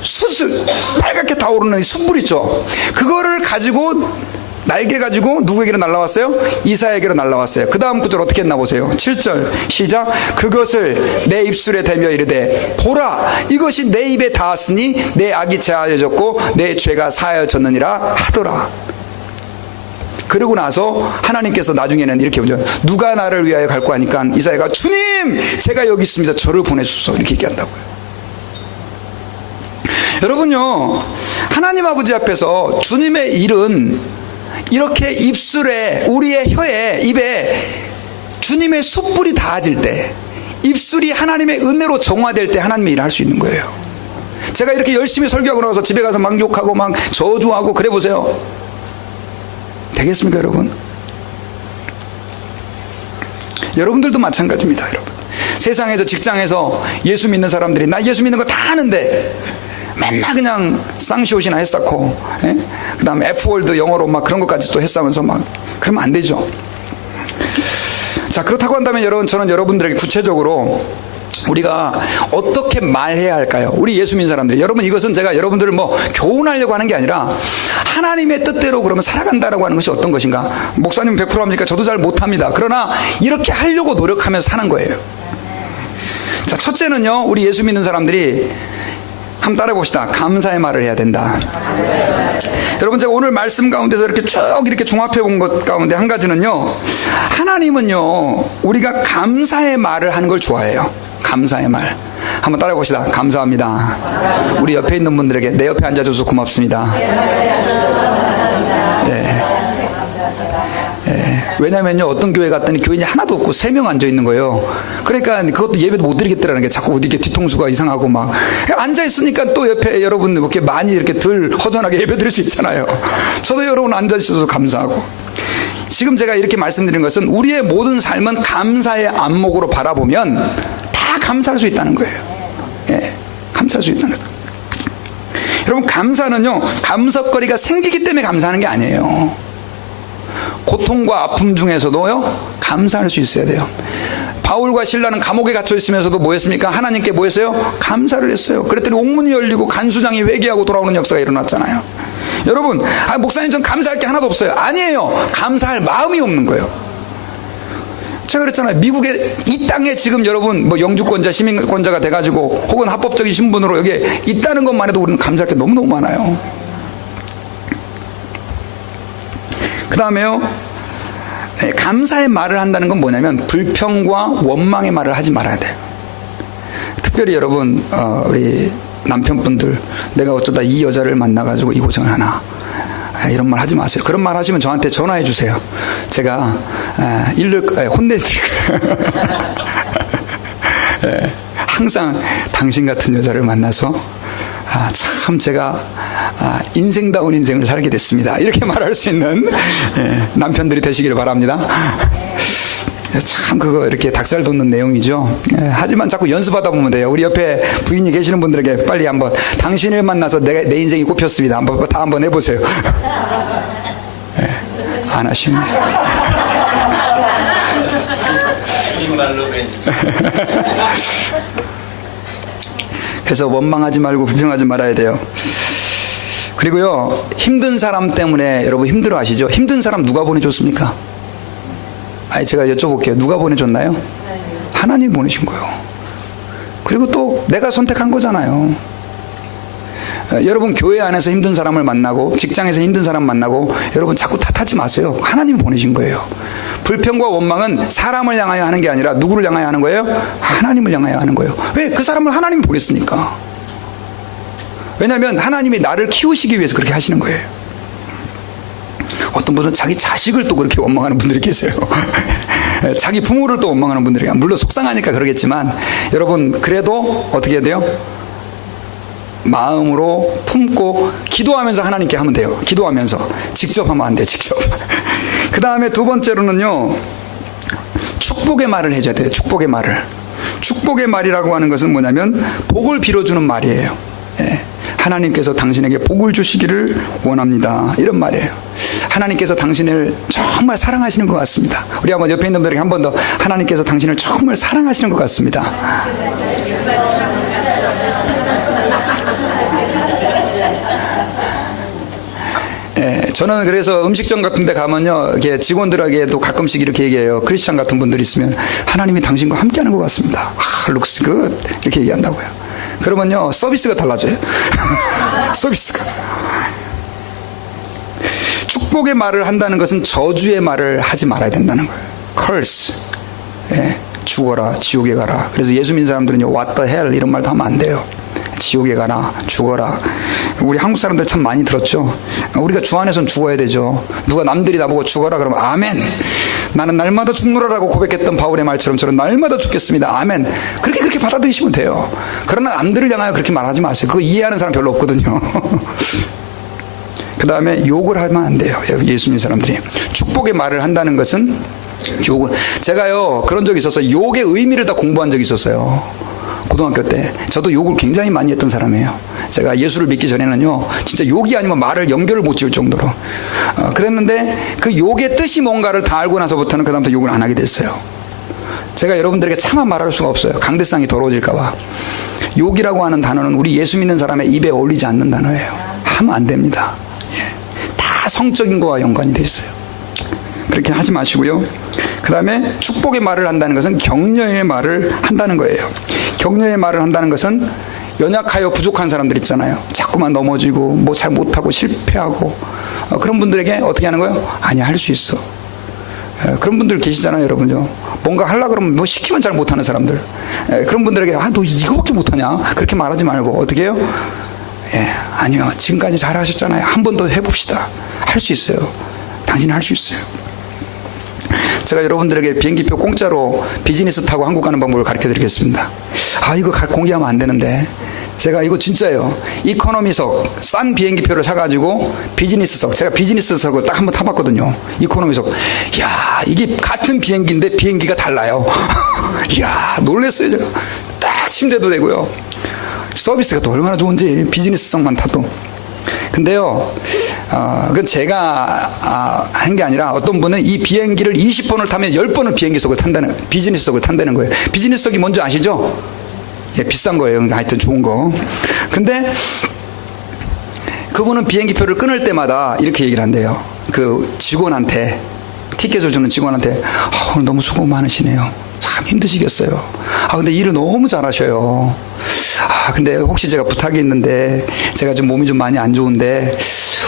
숯을 빨갛게 타오르는 숯불 있죠. 그거를 가지고 날개 가지고 누구에게로 날라왔어요? 이사야에게로 날라왔어요. 그 다음 구절 어떻게 했나 보세요. 7절 시작. 그것을 내 입술에 대며 이르되 보라 이것이 내 입에 닿았으니 내 악이 제하여졌고 내 죄가 사하여졌느니라 하더라. 그러고 나서 하나님께서 나중에는 이렇게 보죠. 누가 나를 위하여 갈고 하니까 이사야가 주님 제가 여기 있습니다. 저를 보내주소서 이렇게 얘기한다고요. 여러분요 하나님 아버지 앞에서 주님의 일은 이렇게 입술에 우리의 혀에 입에 주님의 숯불이 닿아질 때 입술이 하나님의 은혜로 정화될 때 하나님의 일을 할 수 있는 거예요. 제가 이렇게 열심히 설교하고 나서 집에 가서 막 욕하고 막 저주하고 그래 보세요. 되겠습니까 여러분? 여러분들도 마찬가지입니다. 여러분 세상에서 직장에서 예수 믿는 사람들이 나 예수 믿는 거 다 아는데 맨날 그냥 쌍시옷이나 했었고 그 다음에 F월드 영어로 막 그런 것까지 또 했으면서 막 그러면 안 되죠. 자 그렇다고 한다면 여러분 저는 여러분들에게 구체적으로 우리가 어떻게 말해야 할까요? 우리 예수 믿는 사람들이 여러분 이것은 제가 여러분들을 뭐 교훈하려고 하는 게 아니라 하나님의 뜻대로 그러면 살아간다라고 하는 것이 어떤 것인가. 목사님 100% 합니까? 저도 잘 못합니다. 그러나 이렇게 하려고 노력하면서 사는 거예요. 자 첫째는요 우리 예수 믿는 사람들이 한번 따라해 봅시다. 감사의 말을 해야 된다. 여러분 제가 오늘 말씀 가운데서 이렇게 쭉 이렇게 종합해 본 것 가운데 한 가지는요 하나님은요 우리가 감사의 말을 하는 걸 좋아해요. 감사의 말 한번 따라해 봅시다. 감사합니다. 우리 옆에 있는 분들에게 내 옆에 앉아줘서 고맙습니다. 왜냐면요 어떤 교회 갔더니 교인이 하나도 없고 3명 앉아 있는 거예요. 그러니까 그것도 예배도 못 드리겠더라는 게 자꾸 이렇게 뒤통수가 이상하고 막 앉아 있으니까 또 옆에 여러분 이렇게 많이 이렇게 덜 허전하게 예배 드릴 수 있잖아요. 저도 여러분 앉아 있어서 감사하고. 지금 제가 이렇게 말씀드린 것은 우리의 모든 삶은 감사의 안목으로 바라보면 다 감사할 수 있다는 거예요. 감사할 수 있다는 거예요. 여러분 감사는요 감석거리가 생기기 때문에 감사하는 게 아니에요. 고통과 아픔 중에서도요 감사할 수 있어야 돼요. 바울과 실라는 감옥에 갇혀 있으면서도 뭐 했습니까? 하나님께 뭐 했어요? 감사를 했어요. 그랬더니 옥문이 열리고 간수장이 회개하고 돌아오는 역사가 일어났잖아요. 여러분 목사님 전 감사할 게 하나도 없어요. 아니에요. 감사할 마음이 없는 거예요. 제가 그랬잖아요. 미국에 이 땅에 지금 여러분 뭐 영주권자 시민권자가 돼가지고 혹은 합법적인 신분으로 여기에 있다는 것만 해도 우리는 감사할 게 너무너무 많아요. 그 다음에요 감사의 말을 한다는 건 뭐냐면 불평과 원망의 말을 하지 말아야 돼요. 특별히 여러분 우리 남편분들 내가 어쩌다 이 여자를 만나가지고 이 고생을 하나 이런 말 하지 마세요. 그런 말 하시면 저한테 전화해 주세요. 제가 혼내드릴게요. 항상 당신 같은 여자를 만나서 참 제가 인생다운 인생을 살게 됐습니다. 이렇게 말할 수 있는 남편들이 되시기를 바랍니다. 참 그거 이렇게 닭살 돋는 내용이죠. 하지만 자꾸 연습하다 보면 돼요. 우리 옆에 부인이 계시는 분들에게 빨리 한번 당신을 만나서 내 인생이 꼽혔습니다. 다 한번 해보세요. 안 하시네. 그래서 원망하지 말고 불평하지 말아야 돼요. 그리고요, 힘든 사람 때문에 여러분 힘들어 하시죠? 힘든 사람 누가 보내줬습니까? 제가 여쭤볼게요. 누가 보내줬나요? 하나님이 보내신 거예요. 그리고 또 내가 선택한 거잖아요. 여러분 교회 안에서 힘든 사람을 만나고 직장에서 힘든 사람 만나고 여러분 자꾸 탓하지 마세요. 하나님이 보내신 거예요. 불평과 원망은 사람을 향하여 하는 게 아니라 누구를 향하여 하는 거예요? 하나님을 향하여 하는 거예요. 왜? 그 사람을 하나님이 보냈으니까. 왜냐하면 하나님이 나를 키우시기 위해서 그렇게 하시는 거예요. 어떤 분은 자기 자식을 또 그렇게 원망하는 분들이 계세요. 자기 부모를 또 원망하는 분들이, 물론 속상하니까 그러겠지만 여러분 그래도 어떻게 해야 돼요? 마음으로 품고 기도하면서 하나님께 하면 돼요. 기도하면서. 직접 하면 안 돼요. 직접. 그 다음에 두 번째로는요, 축복의 말을 해줘야 돼요. 축복의 말을. 축복의 말이라고 하는 것은 뭐냐면 복을 빌어주는 말이에요. 하나님께서 당신에게 복을 주시기를 원합니다. 이런 말이에요. 하나님께서 당신을 정말 사랑하시는 것 같습니다. 우리 한번 옆에 있는 분들에게 한 번 더 하나님께서 당신을 정말 사랑하시는 것 같습니다. 저는 그래서 음식점 같은 데 가면요, 이렇게 직원들에게도 가끔씩 이렇게 얘기해요. 크리스찬 같은 분들이 있으면 하나님이 당신과 함께 하는 것 같습니다. looks good. 이렇게 얘기한다고요. 그러면요, 서비스가 달라져요. 서비스가. 축복의 말을 한다는 것은 저주의 말을 하지 말아야 된다는 거예요. curse. 죽어라, 지옥에 가라. 그래서 예수 믿는 사람들은요, what the hell 이런 말도 하면 안 돼요. 지옥에 가라, 죽어라. 우리 한국 사람들 참 많이 들었죠. 우리가 주 안에서는 죽어야 되죠. 누가 남들이 나보고 죽어라 그러면 아멘. 나는 날마다 죽노라라고 고백했던 바울의 말처럼 저는 날마다 죽겠습니다. 아멘. 그렇게 받아들이시면 돼요. 그러나 남들을 향하여 그렇게 말하지 마세요. 그거 이해하는 사람 별로 없거든요. 그 다음에 욕을 하면 안 돼요. 예수 믿는 사람들이. 축복의 말을 한다는 것은 욕을. 제가요, 그런 적이 있었어요. 욕의 의미를 다 공부한 적이 있었어요. 고등학교 때. 저도 욕을 굉장히 많이 했던 사람이에요. 제가 예수를 믿기 전에는요, 진짜 욕이 아니면 말을 연결을 못 지을 정도로. 그랬는데 그 욕의 뜻이 뭔가를 다 알고 나서부터는 그다음부터 욕을 안 하게 됐어요. 제가 여러분들에게 차마 말할 수가 없어요. 강대상이 더러워질까봐. 욕이라고 하는 단어는 우리 예수 믿는 사람의 입에 어울리지 않는 단어예요. 하면 안 됩니다. 다 성적인 거와 연관이 돼 있어요. 그렇게 하지 마시고요. 그 다음에 축복의 말을 한다는 것은 격려의 말을 한다는 거예요. 격려의 말을 한다는 것은 연약하여 부족한 사람들 있잖아요. 자꾸만 넘어지고 뭐 잘 못하고 실패하고 그런 분들에게 어떻게 하는 거예요? 아니야, 할 수 있어. 그런 분들 계시잖아요, 여러분요. 뭔가 하려고 그러면 뭐 시키면 잘 못하는 사람들. 그런 분들에게 너 이거밖에 못하냐? 그렇게 말하지 말고 어떻게 해요? 아니요, 지금까지 잘 하셨잖아요. 한 번 더 해봅시다. 할 수 있어요. 당신은 할 수 있어요. 제가 여러분들에게 비행기표 공짜로 비즈니스 타고 한국 가는 방법을 가르쳐 드리겠습니다. 이거 공개하면 안 되는데, 제가 이거 진짜예요. 이코노미석 싼 비행기표를 사가지고 비즈니스석, 제가 비즈니스석을 딱 한번 타봤거든요. 이코노미석. 이야, 이게 같은 비행기인데 비행기가 달라요. 이야, 놀랬어요. 제가 딱 침대도 되고요. 서비스가 또 얼마나 좋은지, 비즈니스석만 타도. 근데요, 그건 제가 한 게 아니라 어떤 분은 이 비행기를 20번을 타면 10번을 비즈니스석을 탄다는 거예요. 비즈니스석이 뭔지 아시죠? 비싼 거예요. 하여튼 좋은 거. 근데 그분은 비행기표를 끊을 때마다 이렇게 얘기를 한대요. 그 직원한테, 티켓을 주는 직원한테, 오늘 너무 수고 많으시네요. 참 힘드시겠어요. 근데 일을 너무 잘하셔요. 근데 혹시 제가 부탁이 있는데, 제가 좀 몸이 좀 많이 안 좋은데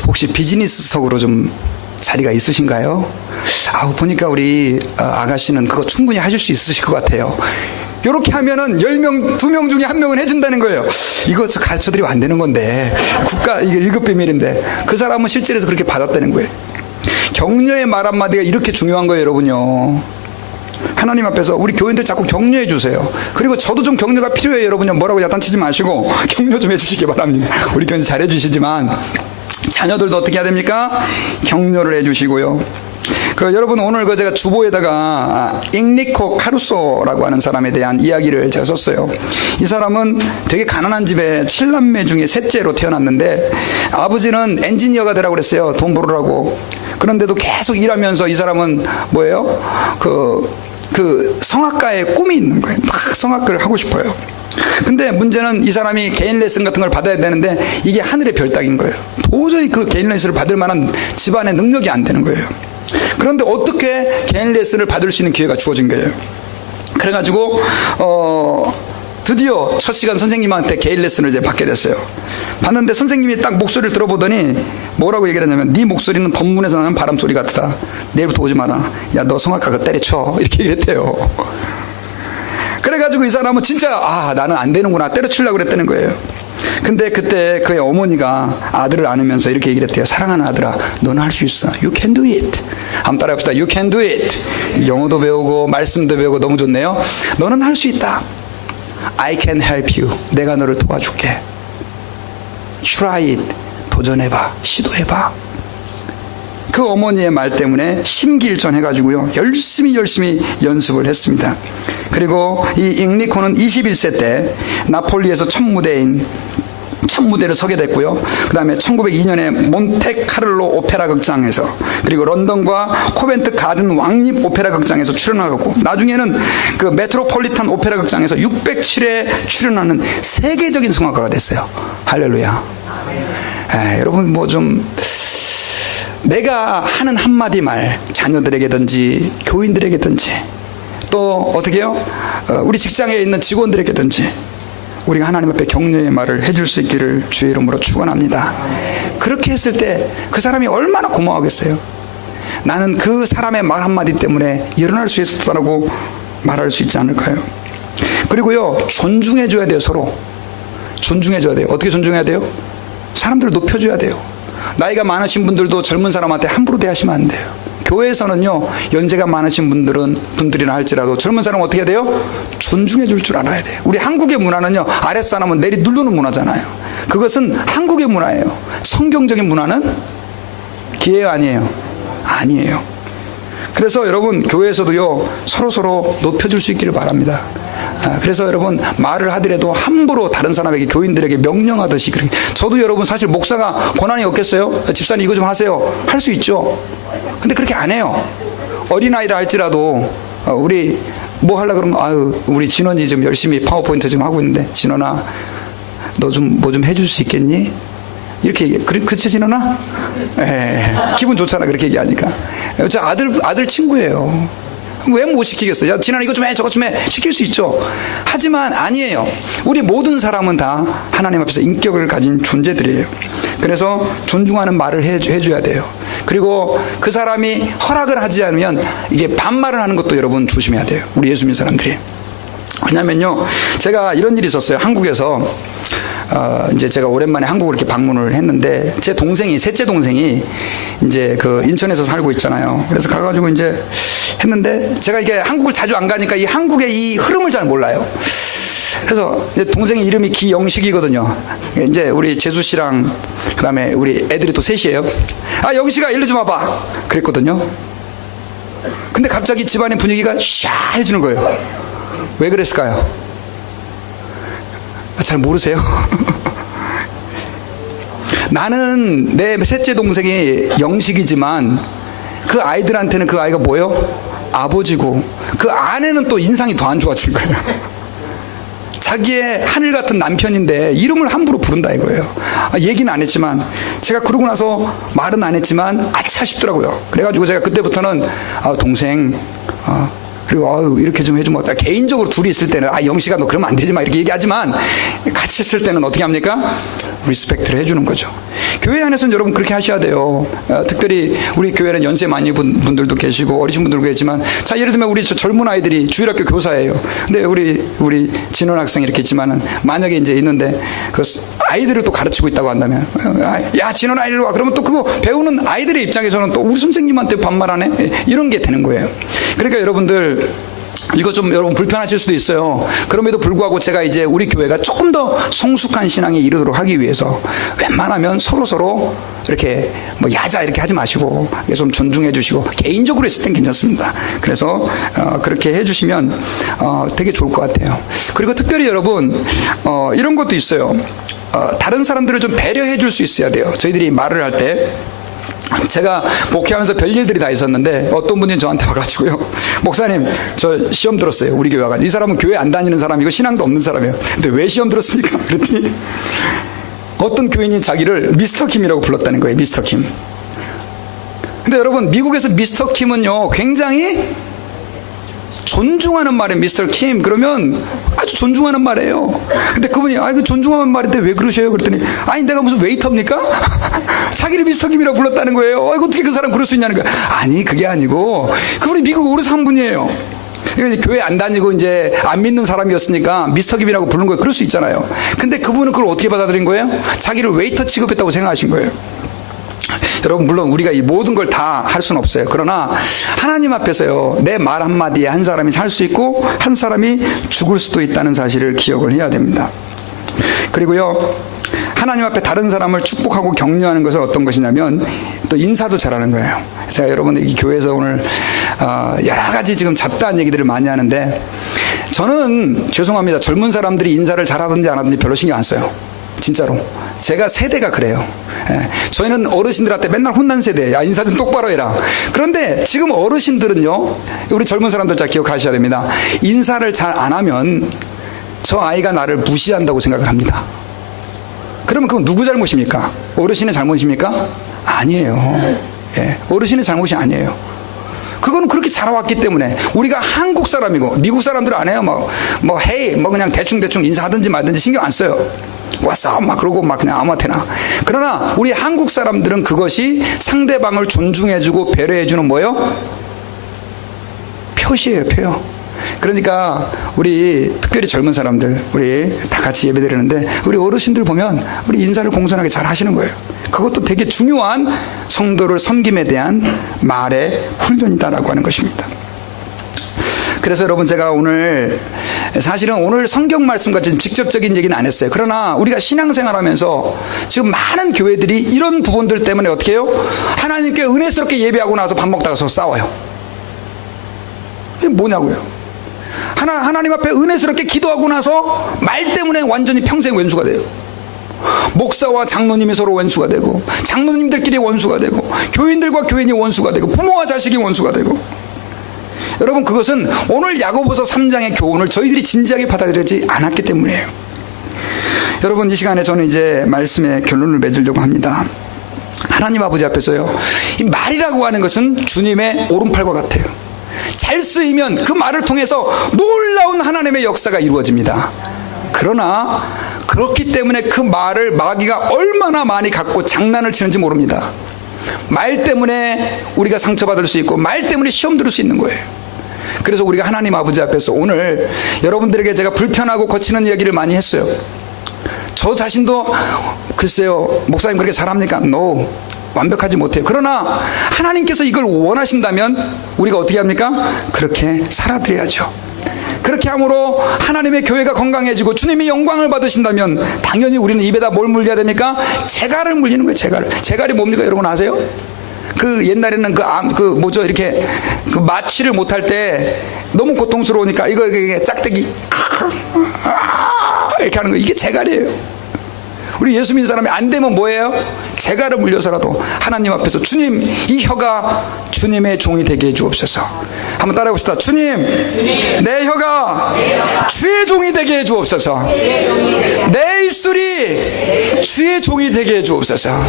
혹시 비즈니스석으로 좀 자리가 있으신가요? 보니까 우리 아가씨는 그거 충분히 하실 수 있으실 것 같아요. 이렇게 하면은 10명, 2명 중에 1명은 해준다는 거예요. 이거 저 가르쳐드리면 안 되는 건데, 국가 이게 1급 비밀인데, 그 사람은 실제로서 그렇게 받았다는 거예요. 격려의 말 한마디가 이렇게 중요한 거예요, 여러분요. 하나님 앞에서 우리 교인들 자꾸 격려해 주세요. 그리고 저도 좀 격려가 필요해요. 여러분요, 뭐라고 야단치지 마시고 격려 좀 해주시기 바랍니다. 우리 교인 잘해 주시지만 자녀들도 어떻게 해야 됩니까? 격려를 해 주시고요. 여러분, 오늘 제가 주보에다가 잉리코 카루소라고 하는 사람에 대한 이야기를 제가 썼어요. 이 사람은 되게 가난한 집에 7남매 중에 셋째로 태어났는데 아버지는 엔지니어가 되라고 그랬어요. 돈 벌으라고. 그런데도 계속 일하면서 이 사람은 뭐예요? 그 성악가의 꿈이 있는 거예요. 막 성악을 하고 싶어요. 근데 문제는 이 사람이 개인 레슨 같은 걸 받아야 되는데 이게 하늘의 별따기인 거예요. 도저히 그 개인 레슨을 받을 만한 집안의 능력이 안 되는 거예요. 그런데 어떻게 개인 레슨을 받을 수 있는 기회가 주어진 거예요. 그래가지고 드디어 첫 시간 선생님한테 개인 레슨을 이제 받게 됐어요. 받는데 선생님이 딱 목소리를 들어보더니 뭐라고 얘기를 했냐면, 네 목소리는 덤문에서 나는 바람 소리 같다. 내일부터 오지 마라. 야, 너 성악가 그거 때려쳐. 이렇게 얘기를 했대요. 그래가지고 이 사람은 진짜 나는 안 되는구나, 때려치려고 그랬다는 거예요. 근데 그때 그의 어머니가 아들을 안으면서 이렇게 얘기를 했대요. 사랑하는 아들아, 너는 할 수 있어. You can do it. 한번 따라해봅시다. You can do it. 영어도 배우고 말씀도 배우고 너무 좋네요. 너는 할 수 있다. I can help you. 내가 너를 도와줄게. Try it. 도전해봐. 시도해봐. 그 어머니의 말 때문에 심기일전 해가지고요, 열심히 연습을 했습니다. 그리고 이 잉리코는 21세 때 나폴리에서 첫 무대를 서게 됐고요. 그 다음에 1902년에 몬테카를로 오페라 극장에서, 그리고 런던과 코벤트 가든 왕립 오페라 극장에서 출연하고, 나중에는 그 메트로폴리탄 오페라 극장에서 607회 출연하는 세계적인 성악가가 됐어요. 할렐루야. 여러분, 내가 하는 한마디 말, 자녀들에게든지 교인들에게든지 또 어떻게 해요? 우리 직장에 있는 직원들에게든지 우리가 하나님 앞에 격려의 말을 해줄 수 있기를 주의 이름으로 축원합니다. 그렇게 했을 때 그 사람이 얼마나 고마워하겠어요. 나는 그 사람의 말 한마디 때문에 일어날 수 있었다라고 말할 수 있지 않을까요? 그리고요, 존중해줘야 돼요. 서로 존중해줘야 돼요. 어떻게 존중해야 돼요? 사람들을 높여줘야 돼요. 나이가 많으신 분들도 젊은 사람한테 함부로 대하시면 안 돼요. 교회에서는요, 연세가 많으신 분들이나 할지라도 젊은 사람은 어떻게 해야 돼요? 존중해 줄 줄 알아야 돼요. 우리 한국의 문화는요, 아랫사람은 내리 누르는 문화잖아요. 그것은 한국의 문화예요. 성경적인 문화는 기회요, 아니에요? 아니에요. 그래서 여러분, 교회에서도요, 서로 높여줄 수 있기를 바랍니다. 그래서 여러분, 말을 하더라도 함부로 다른 사람에게, 교인들에게 명령하듯이 그렇게. 저도 여러분, 사실 목사가 권한이 없겠어요? 집사님 이거 좀 하세요. 할 수 있죠. 근데 그렇게 안 해요. 어린아이라 할지라도 우리 뭐 하려고 그러면, 우리 진원이 좀 열심히 파워포인트 좀 하고 있는데, 진원아 너 좀 뭐 좀 해줄 수 있겠니? 이렇게 얘기해. 그치 진원아? 기분 좋잖아, 그렇게 얘기하니까. 저 아들 친구예요. 왜 못 시키겠어요? 야, 진아 이거 좀 해, 저거 좀 해. 시킬 수 있죠. 하지만 아니에요. 우리 모든 사람은 다 하나님 앞에서 인격을 가진 존재들이에요. 그래서 존중하는 말을 해줘야 돼요. 그리고 그 사람이 허락을 하지 않으면 이게 반말을 하는 것도 여러분 조심해야 돼요. 우리 예수 믿는 사람들이. 왜냐면요, 제가 이런 일이 있었어요. 한국에서 이제 제가 오랜만에 한국을 이렇게 방문을 했는데, 제 동생이, 셋째 동생이 이제 그 인천에서 살고 있잖아요. 그래서 가가지고 이제 했는데, 제가 이게 한국을 자주 안 가니까 이 한국의 이 흐름을 잘 몰라요. 그래서 이제 동생의 이름이 기영식이거든요. 이제 우리 재수 씨랑 그 다음에 우리 애들이 또 셋이에요. 영식아 일로 좀 와봐. 그랬거든요. 근데 갑자기 집안의 분위기가 샤해지는 거예요. 왜 그랬을까요? 잘 모르세요? 나는 내 셋째 동생이 영식이지만 그 아이들한테는 그 아이가 뭐예요? 아버지고, 그 아내는 또 인상이 더 안 좋아질 거예요. 자기의 하늘 같은 남편인데 이름을 함부로 부른다 이거예요. 얘기는 안 했지만, 제가 그러고 나서 말은 안 했지만 아차 싶더라고요. 그래가지고 제가 그때부터는 동생 그리고 이렇게 좀 해주면 어떨까. 개인적으로 둘이 있을 때는 영식아 너 그러면 안 되지 마 이렇게 얘기하지만, 같이 있을 때는 어떻게 합니까? 리스펙트를 해주는 거죠. 교회 안에서는 여러분 그렇게 하셔야 돼요. 특별히 우리 교회는 연세 많이 분들도 계시고 어리신 분들도 계시지만, 자 예를 들면 우리 젊은 아이들이 주일학교 교사예요. 근데 우리 진원 학생 이렇게 있지만은, 만약에 이제 있는데 그 아이들을 또 가르치고 있다고 한다면, 야 진원아 일로 와. 그러면 또 그거 배우는 아이들의 입장에서는 또 우리 선생님한테 반말하네, 이런 게 되는 거예요. 그러니까 여러분들 이거 좀 여러분 불편하실 수도 있어요. 그럼에도 불구하고 제가 이제 우리 교회가 조금 더 성숙한 신앙에 이르도록 하기 위해서 웬만하면 서로 이렇게 뭐 야자 이렇게 하지 마시고 좀 존중해 주시고 개인적으로 했을 땐 괜찮습니다. 그래서 그렇게 해주시면 되게 좋을 것 같아요. 그리고 특별히 여러분 이런 것도 있어요. 다른 사람들을 좀 배려해 줄 수 있어야 돼요. 저희들이 말을 할 때 제가 목회하면서 별일들이 다 있었는데 어떤 분이 저한테 와가지고요, 목사님 저 시험 들었어요. 우리 교회 와가지고. 이 사람은 교회 안 다니는 사람이고 신앙도 없는 사람이에요. 근데 왜 시험 들었습니까? 그랬더니 어떤 교인이 자기를 미스터 킴이라고 불렀다는 거예요. 미스터 킴. 근데 여러분 미국에서 미스터 킴은요 굉장히 존중하는 말이에요. 미스터 킴 그러면 아주 존중하는 말이에요. 근데 그분이 그 존중하는 말인데 왜 그러셔요? 그랬더니 아니 내가 무슨 웨이터입니까? 자기를 미스터 킴이라고 불렀다는 거예요. 어떻게 그 사람 그럴 수 있냐는 거예요. 아니 그게 아니고 그분이 미국 오래 산 분이에요. 교회 안 다니고 이제 안 믿는 사람이었으니까 미스터 킴이라고 부르는 거예요. 그럴 수 있잖아요. 근데 그분은 그걸 어떻게 받아들인 거예요? 자기를 웨이터 취급했다고 생각하신 거예요. 여러분 물론 우리가 이 모든 걸 다 할 수는 없어요. 그러나 하나님 앞에서요 내 말 한마디에 한 사람이 살 수 있고 한 사람이 죽을 수도 있다는 사실을 기억을 해야 됩니다. 그리고요 하나님 앞에 다른 사람을 축복하고 격려하는 것은 어떤 것이냐면 또 인사도 잘하는 거예요. 제가 여러분들 이 교회에서 오늘 여러 가지 지금 잡다한 얘기들을 많이 하는데 저는 죄송합니다. 젊은 사람들이 인사를 잘하든지 안 하든지 별로 신경 안 써요. 진짜로. 제가 세대가 그래요. 저희는 어르신들한테 맨날 혼난 세대예요. 야 인사 좀 똑바로 해라. 그런데 지금 어르신들은요 우리 젊은 사람들 잘 기억하셔야 됩니다. 인사를 잘 안 하면 저 아이가 나를 무시한다고 생각을 합니다. 그러면 그건 누구 잘못입니까? 어르신의 잘못입니까? 아니에요. 어르신의 잘못이 아니에요. 그건 그렇게 자라왔기 때문에 우리가 한국 사람이고 미국 사람들은 안 해요. 뭐 헤이 뭐 그냥 대충 인사하든지 말든지 신경 안 써요. 왔어 막 그러고 막 그냥 아무한테나. 그러나 우리 한국 사람들은 그것이 상대방을 존중해주고 배려해주는 뭐예요? 표시예요. 표. 그러니까 우리 특별히 젊은 사람들 우리 다 같이 예배드리는데 우리 어르신들 보면 우리 인사를 공손하게 잘 하시는 거예요. 그것도 되게 중요한 성도를 섬김에 대한 말의 훈련이다라고 하는 것입니다. 그래서 여러분 제가 오늘 사실은 오늘 성경 말씀과 직접적인 얘기는 안 했어요. 그러나 우리가 신앙생활하면서 지금 많은 교회들이 이런 부분들 때문에 어떻게 해요? 하나님께 은혜스럽게 예배하고 나서 밥 먹다가 서로 싸워요. 이게 뭐냐고요? 하나님 앞에 은혜스럽게 기도하고 나서 말 때문에 완전히 평생 원수가 돼요. 목사와 장로님이 서로 원수가 되고 장로님들끼리 원수가 되고 교인들과 교인이 원수가 되고 부모와 자식이 원수가 되고. 여러분 그것은 오늘 야고보서 3장의 교훈을 저희들이 진지하게 받아들이지 않았기 때문이에요. 여러분 이 시간에 저는 이제 말씀의 결론을 맺으려고 합니다. 하나님 아버지 앞에서요 이 말이라고 하는 것은 주님의 오른팔과 같아요. 잘 쓰이면 그 말을 통해서 놀라운 하나님의 역사가 이루어집니다. 그러나 그렇기 때문에 그 말을 마귀가 얼마나 많이 갖고 장난을 치는지 모릅니다. 말 때문에 우리가 상처받을 수 있고 말 때문에 시험 들을 수 있는 거예요. 그래서 우리가 하나님 아버지 앞에서 오늘 여러분들에게 제가 불편하고 거치는 이야기를 많이 했어요. 저 자신도 글쎄요 목사님 그렇게 잘합니까? No, 완벽하지 못해요. 그러나 하나님께서 이걸 원하신다면 우리가 어떻게 합니까? 그렇게 살아드려야죠. 그렇게 함으로 하나님의 교회가 건강해지고 주님이 영광을 받으신다면 당연히 우리는 입에다 뭘 물려야 됩니까? 재갈을 물리는 거예요. 재갈이 뭡니까? 여러분 아세요? 그 옛날에는 뭐죠 이렇게 그 마취를 못할 때 너무 고통스러우니까 이게 짝대기 이렇게 하는 거, 이게 재갈이에요. 우리 예수 믿는 사람이 안 되면 뭐예요? 재갈을 물려서라도 하나님 앞에서 주님 이 혀가 주님의 종이 되게 해주옵소서. 한번 따라해 봅시다. 주님 내 혀가 주의 종이 되게 해주옵소서. 내 입술이 주의 종이 되게 해주옵소서.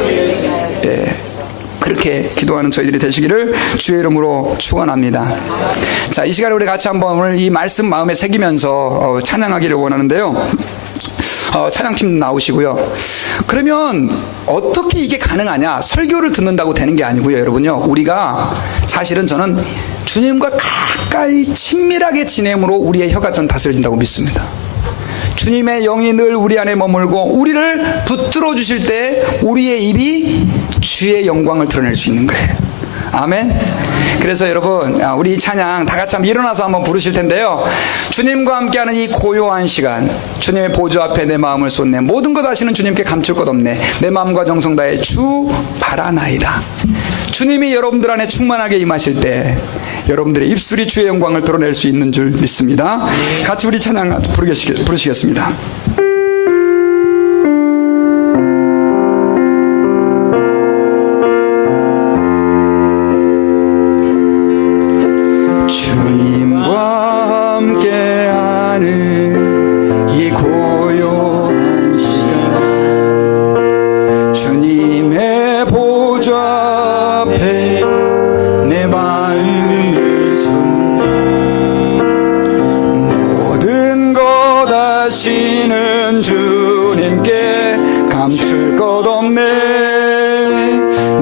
그렇게 기도하는 저희들이 되시기를 주의 이름으로 축원합니다. 자, 이 시간에 우리 같이 한번 오늘 이 말씀 마음에 새기면서 찬양하기를 원하는데요. 찬양팀 나오시고요. 그러면 어떻게 이게 가능하냐? 설교를 듣는다고 되는 게 아니고요, 여러분요. 우리가 사실은 저는 주님과 가까이 친밀하게 지냄으로 우리의 혀가 전 다스려진다고 믿습니다. 주님의 영이 늘 우리 안에 머물고 우리를 붙들어 주실 때 우리의 입이 주의 영광을 드러낼 수 있는 거예요. 아멘. 그래서 여러분, 우리 이 찬양 다 같이 한번 일어나서 한번 부르실 텐데요. 주님과 함께하는 이 고요한 시간, 주님의 보좌 앞에 내 마음을 쏟네. 모든 것 아시는 주님께 감출 것 없네. 내 마음과 정성 다해 주 바라나이다. 주님이 여러분들 안에 충만하게 임하실 때 여러분들의 입술이 주의 영광을 드러낼 수 있는 줄 믿습니다. 같이 우리 찬양 부르시겠습니다. 주님과 함께하는 이 고요한 시간, 주님의 보좌 앞에 내 마음을 쏟네. 모든 것 아시는 주님께 감출 것 없네.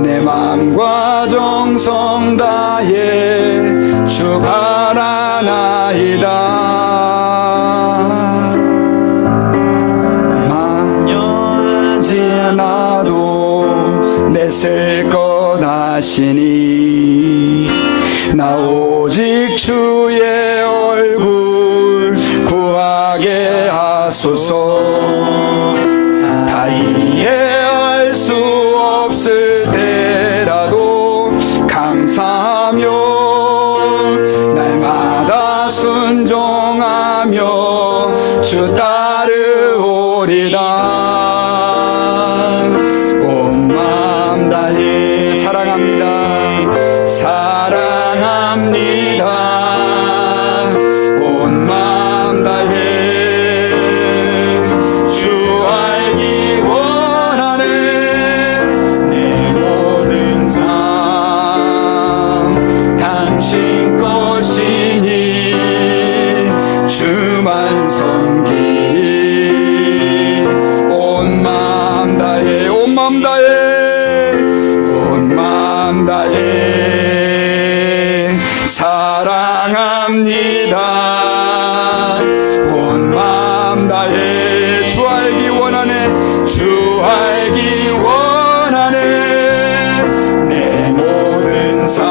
내 마음과 정성 다해 주 바라나이다. 마녀하지 않아도 내쓸 것 아시니 나 오직 주의 얼굴 구하게 하소서. 다 이해할 수 없을 때라도 감사하며 날마다 순종하며 주 따르오리다. 온 마음 다해 사랑합니다. 사랑합니다. 온 마음 다해 주 알기 원하네. 내 모든 삶 당신 것이니 주만 섬기니 온 마음 다해 온 마음 다해 온 마음 다해 사랑합니다. 온 마음 다해 주 알기 원하네. 주 알기 원하네. 내 모든 삶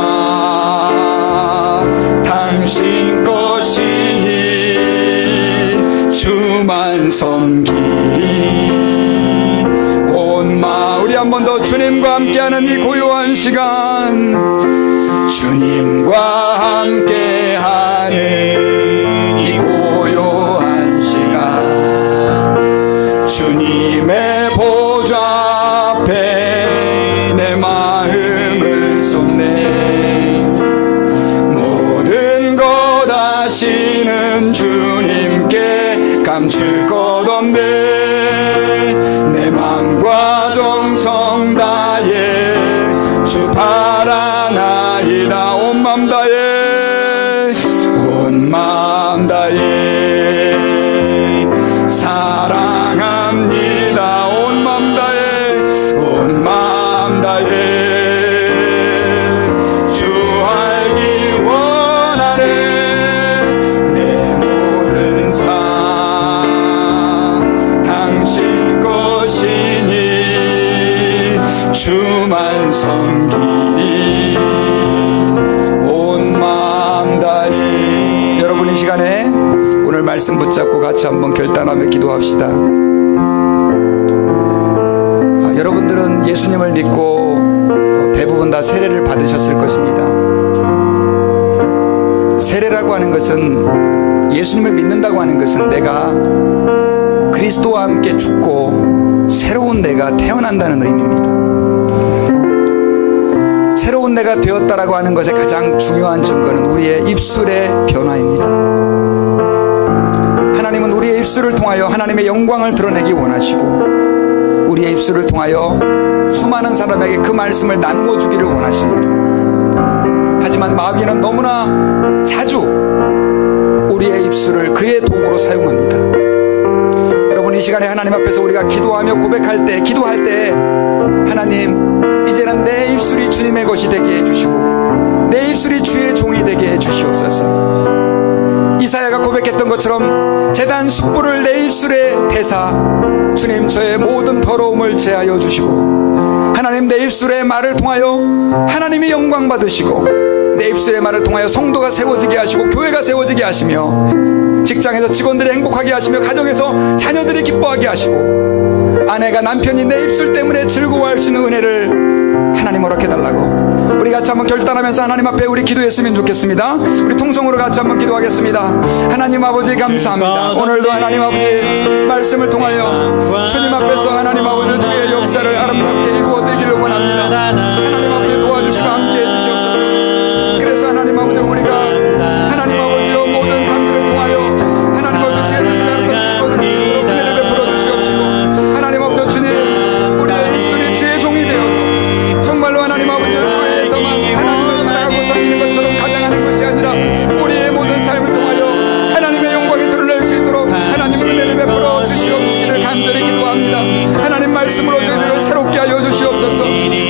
당신 것이니 주만 섬기리. 온 마음 우리 한 번 더 주님과 함께하는 이 고요한 시간, 주님과 함께하는 이 고요한 시간, 주님의 보좌 앞에 내 마음을 쏟네. 모든 것 아시는 주님께 감출 것 없네. 내 마음과 정성 다해 주 바라나이다. 온 마음 다해 온 마음 다해 사랑합니다. 온 마음 다해 온 마음 다해 주 알기 원하네. 내 모든 삶 당신 것이니 주만 섬기리. 온 마음 다해. 여러분 이 시간에 오늘 말씀 붙잡고 같이 한번 결단하며 기도합시다. 여러분들은 예수님을 믿고 대부분 다 세례를 받으셨을 것입니다. 세례라고 하는 것은, 예수님을 믿는다고 하는 것은 내가 그리스도와 함께 죽고 새로운 내가 태어난다는 의미입니다. 새로운 내가 되었다라고 하는 것의 가장 중요한 증거는 우리의 입술의 변화입니다. 하나님은 우리의 입술을 통하여 하나님의 영광을 드러내기 원하시고, 우리의 입술을 통하여 수많은 사람에게 그 말씀을 나누어 주기를 원하십니다. 하지만 마귀는 너무나 자주 우리의 입술을 그의 도구로 사용합니다. 여러분 이 시간에 하나님 앞에서 우리가 기도하며 고백할 때, 기도할 때, 하나님 이제는 내 입술이 주님의 것이 되게 해주시고 내 입술이 주의 종이 되게 해주시옵소서. 이사야가 고백했던 것처럼 제단 숯불을 내 입술에 대사 주님 저의 모든 더러움을 제하여 주시고, 하나님, 내 입술의 말을 통하여 하나님이 영광 받으시고, 내 입술의 말을 통하여 성도가 세워지게 하시고 교회가 세워지게 하시며, 직장에서 직원들이 행복하게 하시며, 가정에서 자녀들이 기뻐하게 하시고, 아내가 남편이 내 입술 때문에 즐거워할 수 있는 은혜를 하나님 허락해달라고 우리 같이 한번 결단하면서 하나님 앞에 우리 기도했으면 좋겠습니다. 우리 통성으로 같이 한번 기도하겠습니다. 하나님 아버지 감사합니다. 오늘도 하나님 아버지 말씀을 통하여 주님 앞에서 하나님 아버지 주의 역사를 아름답게 이루어드리기를 원합니다. 하나님 아버지 도와주시고 함께해 주시옵소서. 그래서 하나님 아버지 우리가 하나님 아버지의 모든 삶들을 통하여 하나님 아버지 주의 뜻을 아름답게 이루어드릴 수 있도록 은혜를 베풀어 주시옵시고, 하나님 아버지 주님, 우리의 입술이 주의 종이 되어서 정말로 하나님 아버지 하나님을 사랑하고 섬기는 것처럼 가장하는 것이 아니라 우리의 모든 삶을 통하여 하나님의 영광이 드러날 수 있도록 하나님 은혜를 베풀어 주시옵시기를 간절히 기도합니다. 하나님 말씀으로 저희들을 새롭게 하여 주시옵소서.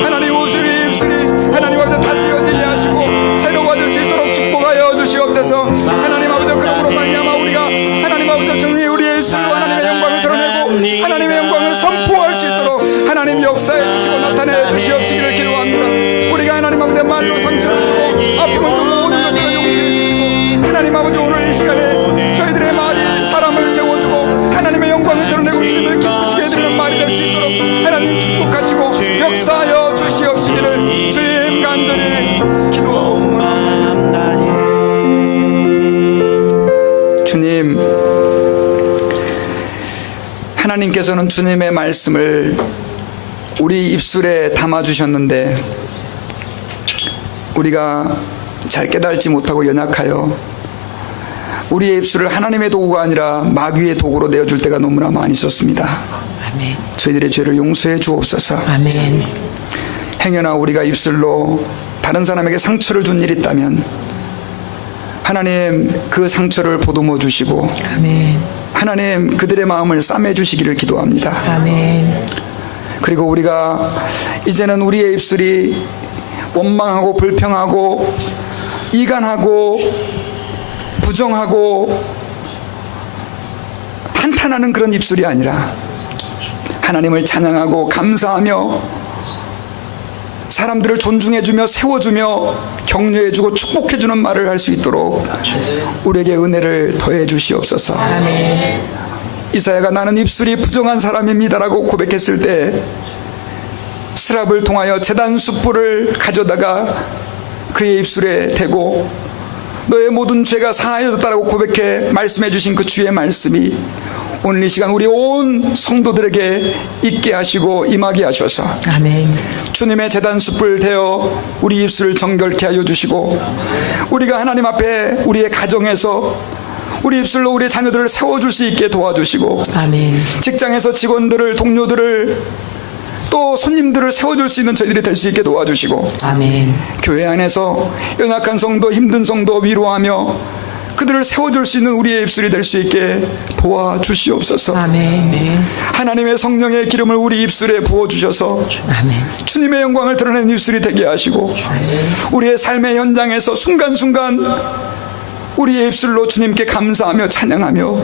하나님 입술이 하나님 아버지 다스려지게 하시고 새로워질 수 있도록 축복하여 주시옵소서. 하나님 아버지, 그러므로 말미암아 우리가 하나님 아버지 주님 우리의 입술로 하나님의 영광을 드러내고 하나님의 영광을 선포할 수 있도록 하나님 역사해 주시고 나타내 주시옵시기를 기도합니다. 우리가 하나님 아버지 말로 상처를 주고 아픔을 주고 모든 것들을 용서해 주시고, 하나님 아버지 오늘 이 시간에 저희들의 말이 사람을 세워주고 하나님의 영광을 드러내고 주님을 기쁘시게 해드리는 말이 될 수 있도록 하나님 축복하시고 역사하여 주시옵시기를 주님 간절히 기도하고 구원합니다. 주님, 하나님께서는 주님의 말씀을 우리 입술에 담아주셨는데 우리가 잘 깨달지 못하고 연약하여 우리의 입술을 하나님의 도구가 아니라 마귀의 도구로 내어줄 때가 너무나 많이 있었습니다. 아멘. 저희들의 죄를 용서해 주옵소서. 아멘. 행여나 우리가 입술로 다른 사람에게 상처를 준 일이 있다면 하나님 그 상처를 보듬어 주시고, 아멘. 하나님 그들의 마음을 싸매 주시기를 기도합니다. 아멘. 그리고 우리가 이제는 우리의 입술이 원망하고 불평하고 이간하고 부정하고 한탄하는 그런 입술이 아니라 하나님을 찬양하고 감사하며 사람들을 존중해주며 세워주며 격려해주고 축복해주는 말을 할 수 있도록 우리에게 은혜를 더해 주시옵소서. 아멘. 이사야가 나는 입술이 부정한 사람입니다라고 고백했을 때 스랍을 통하여 제단 숯불을 가져다가 그의 입술에 대고 너의 모든 죄가 사하여졌다라고 고백해 말씀해 주신 그 주의 말씀이 오늘 이 시간 우리 온 성도들에게 있게 하시고 임하게 하셔서 아멘. 주님의 제단 숯불 되어 우리 입술을 정결케 하여 주시고, 우리가 하나님 앞에 우리의 가정에서 우리 입술로 우리의 자녀들을 세워줄 수 있게 도와주시고, 아멘. 직장에서 직원들을, 동료들을, 또 손님들을 세워줄 수 있는 저희들이 될 수 있게 도와주시고, 아멘. 교회 안에서 연약한 성도, 힘든 성도 위로하며 그들을 세워줄 수 있는 우리의 입술이 될 수 있게 도와주시옵소서. 아멘. 하나님의 성령의 기름을 우리 입술에 부어주셔서 아멘. 주님의 영광을 드러내는 입술이 되게 하시고, 우리의 삶의 현장에서 순간순간 우리의 입술로 주님께 감사하며 찬양하며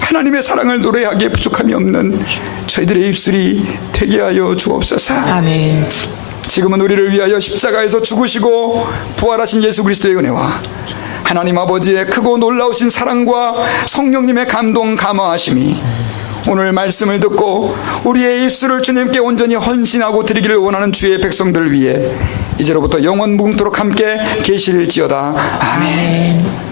하나님의 사랑을 노래하기에 부족함이 없는 저희들의 입술이 되게 하여 주옵소서. 아멘. 지금은 우리를 위하여 십자가에서 죽으시고 부활하신 예수 그리스도의 은혜와 하나님 아버지의 크고 놀라우신 사랑과 성령님의 감동 감화하심이 오늘 말씀을 듣고 우리의 입술을 주님께 온전히 헌신하고 드리기를 원하는 주의 백성들을 위해 이제로부터 영원 무궁토록 함께 계실지어다. 아멘.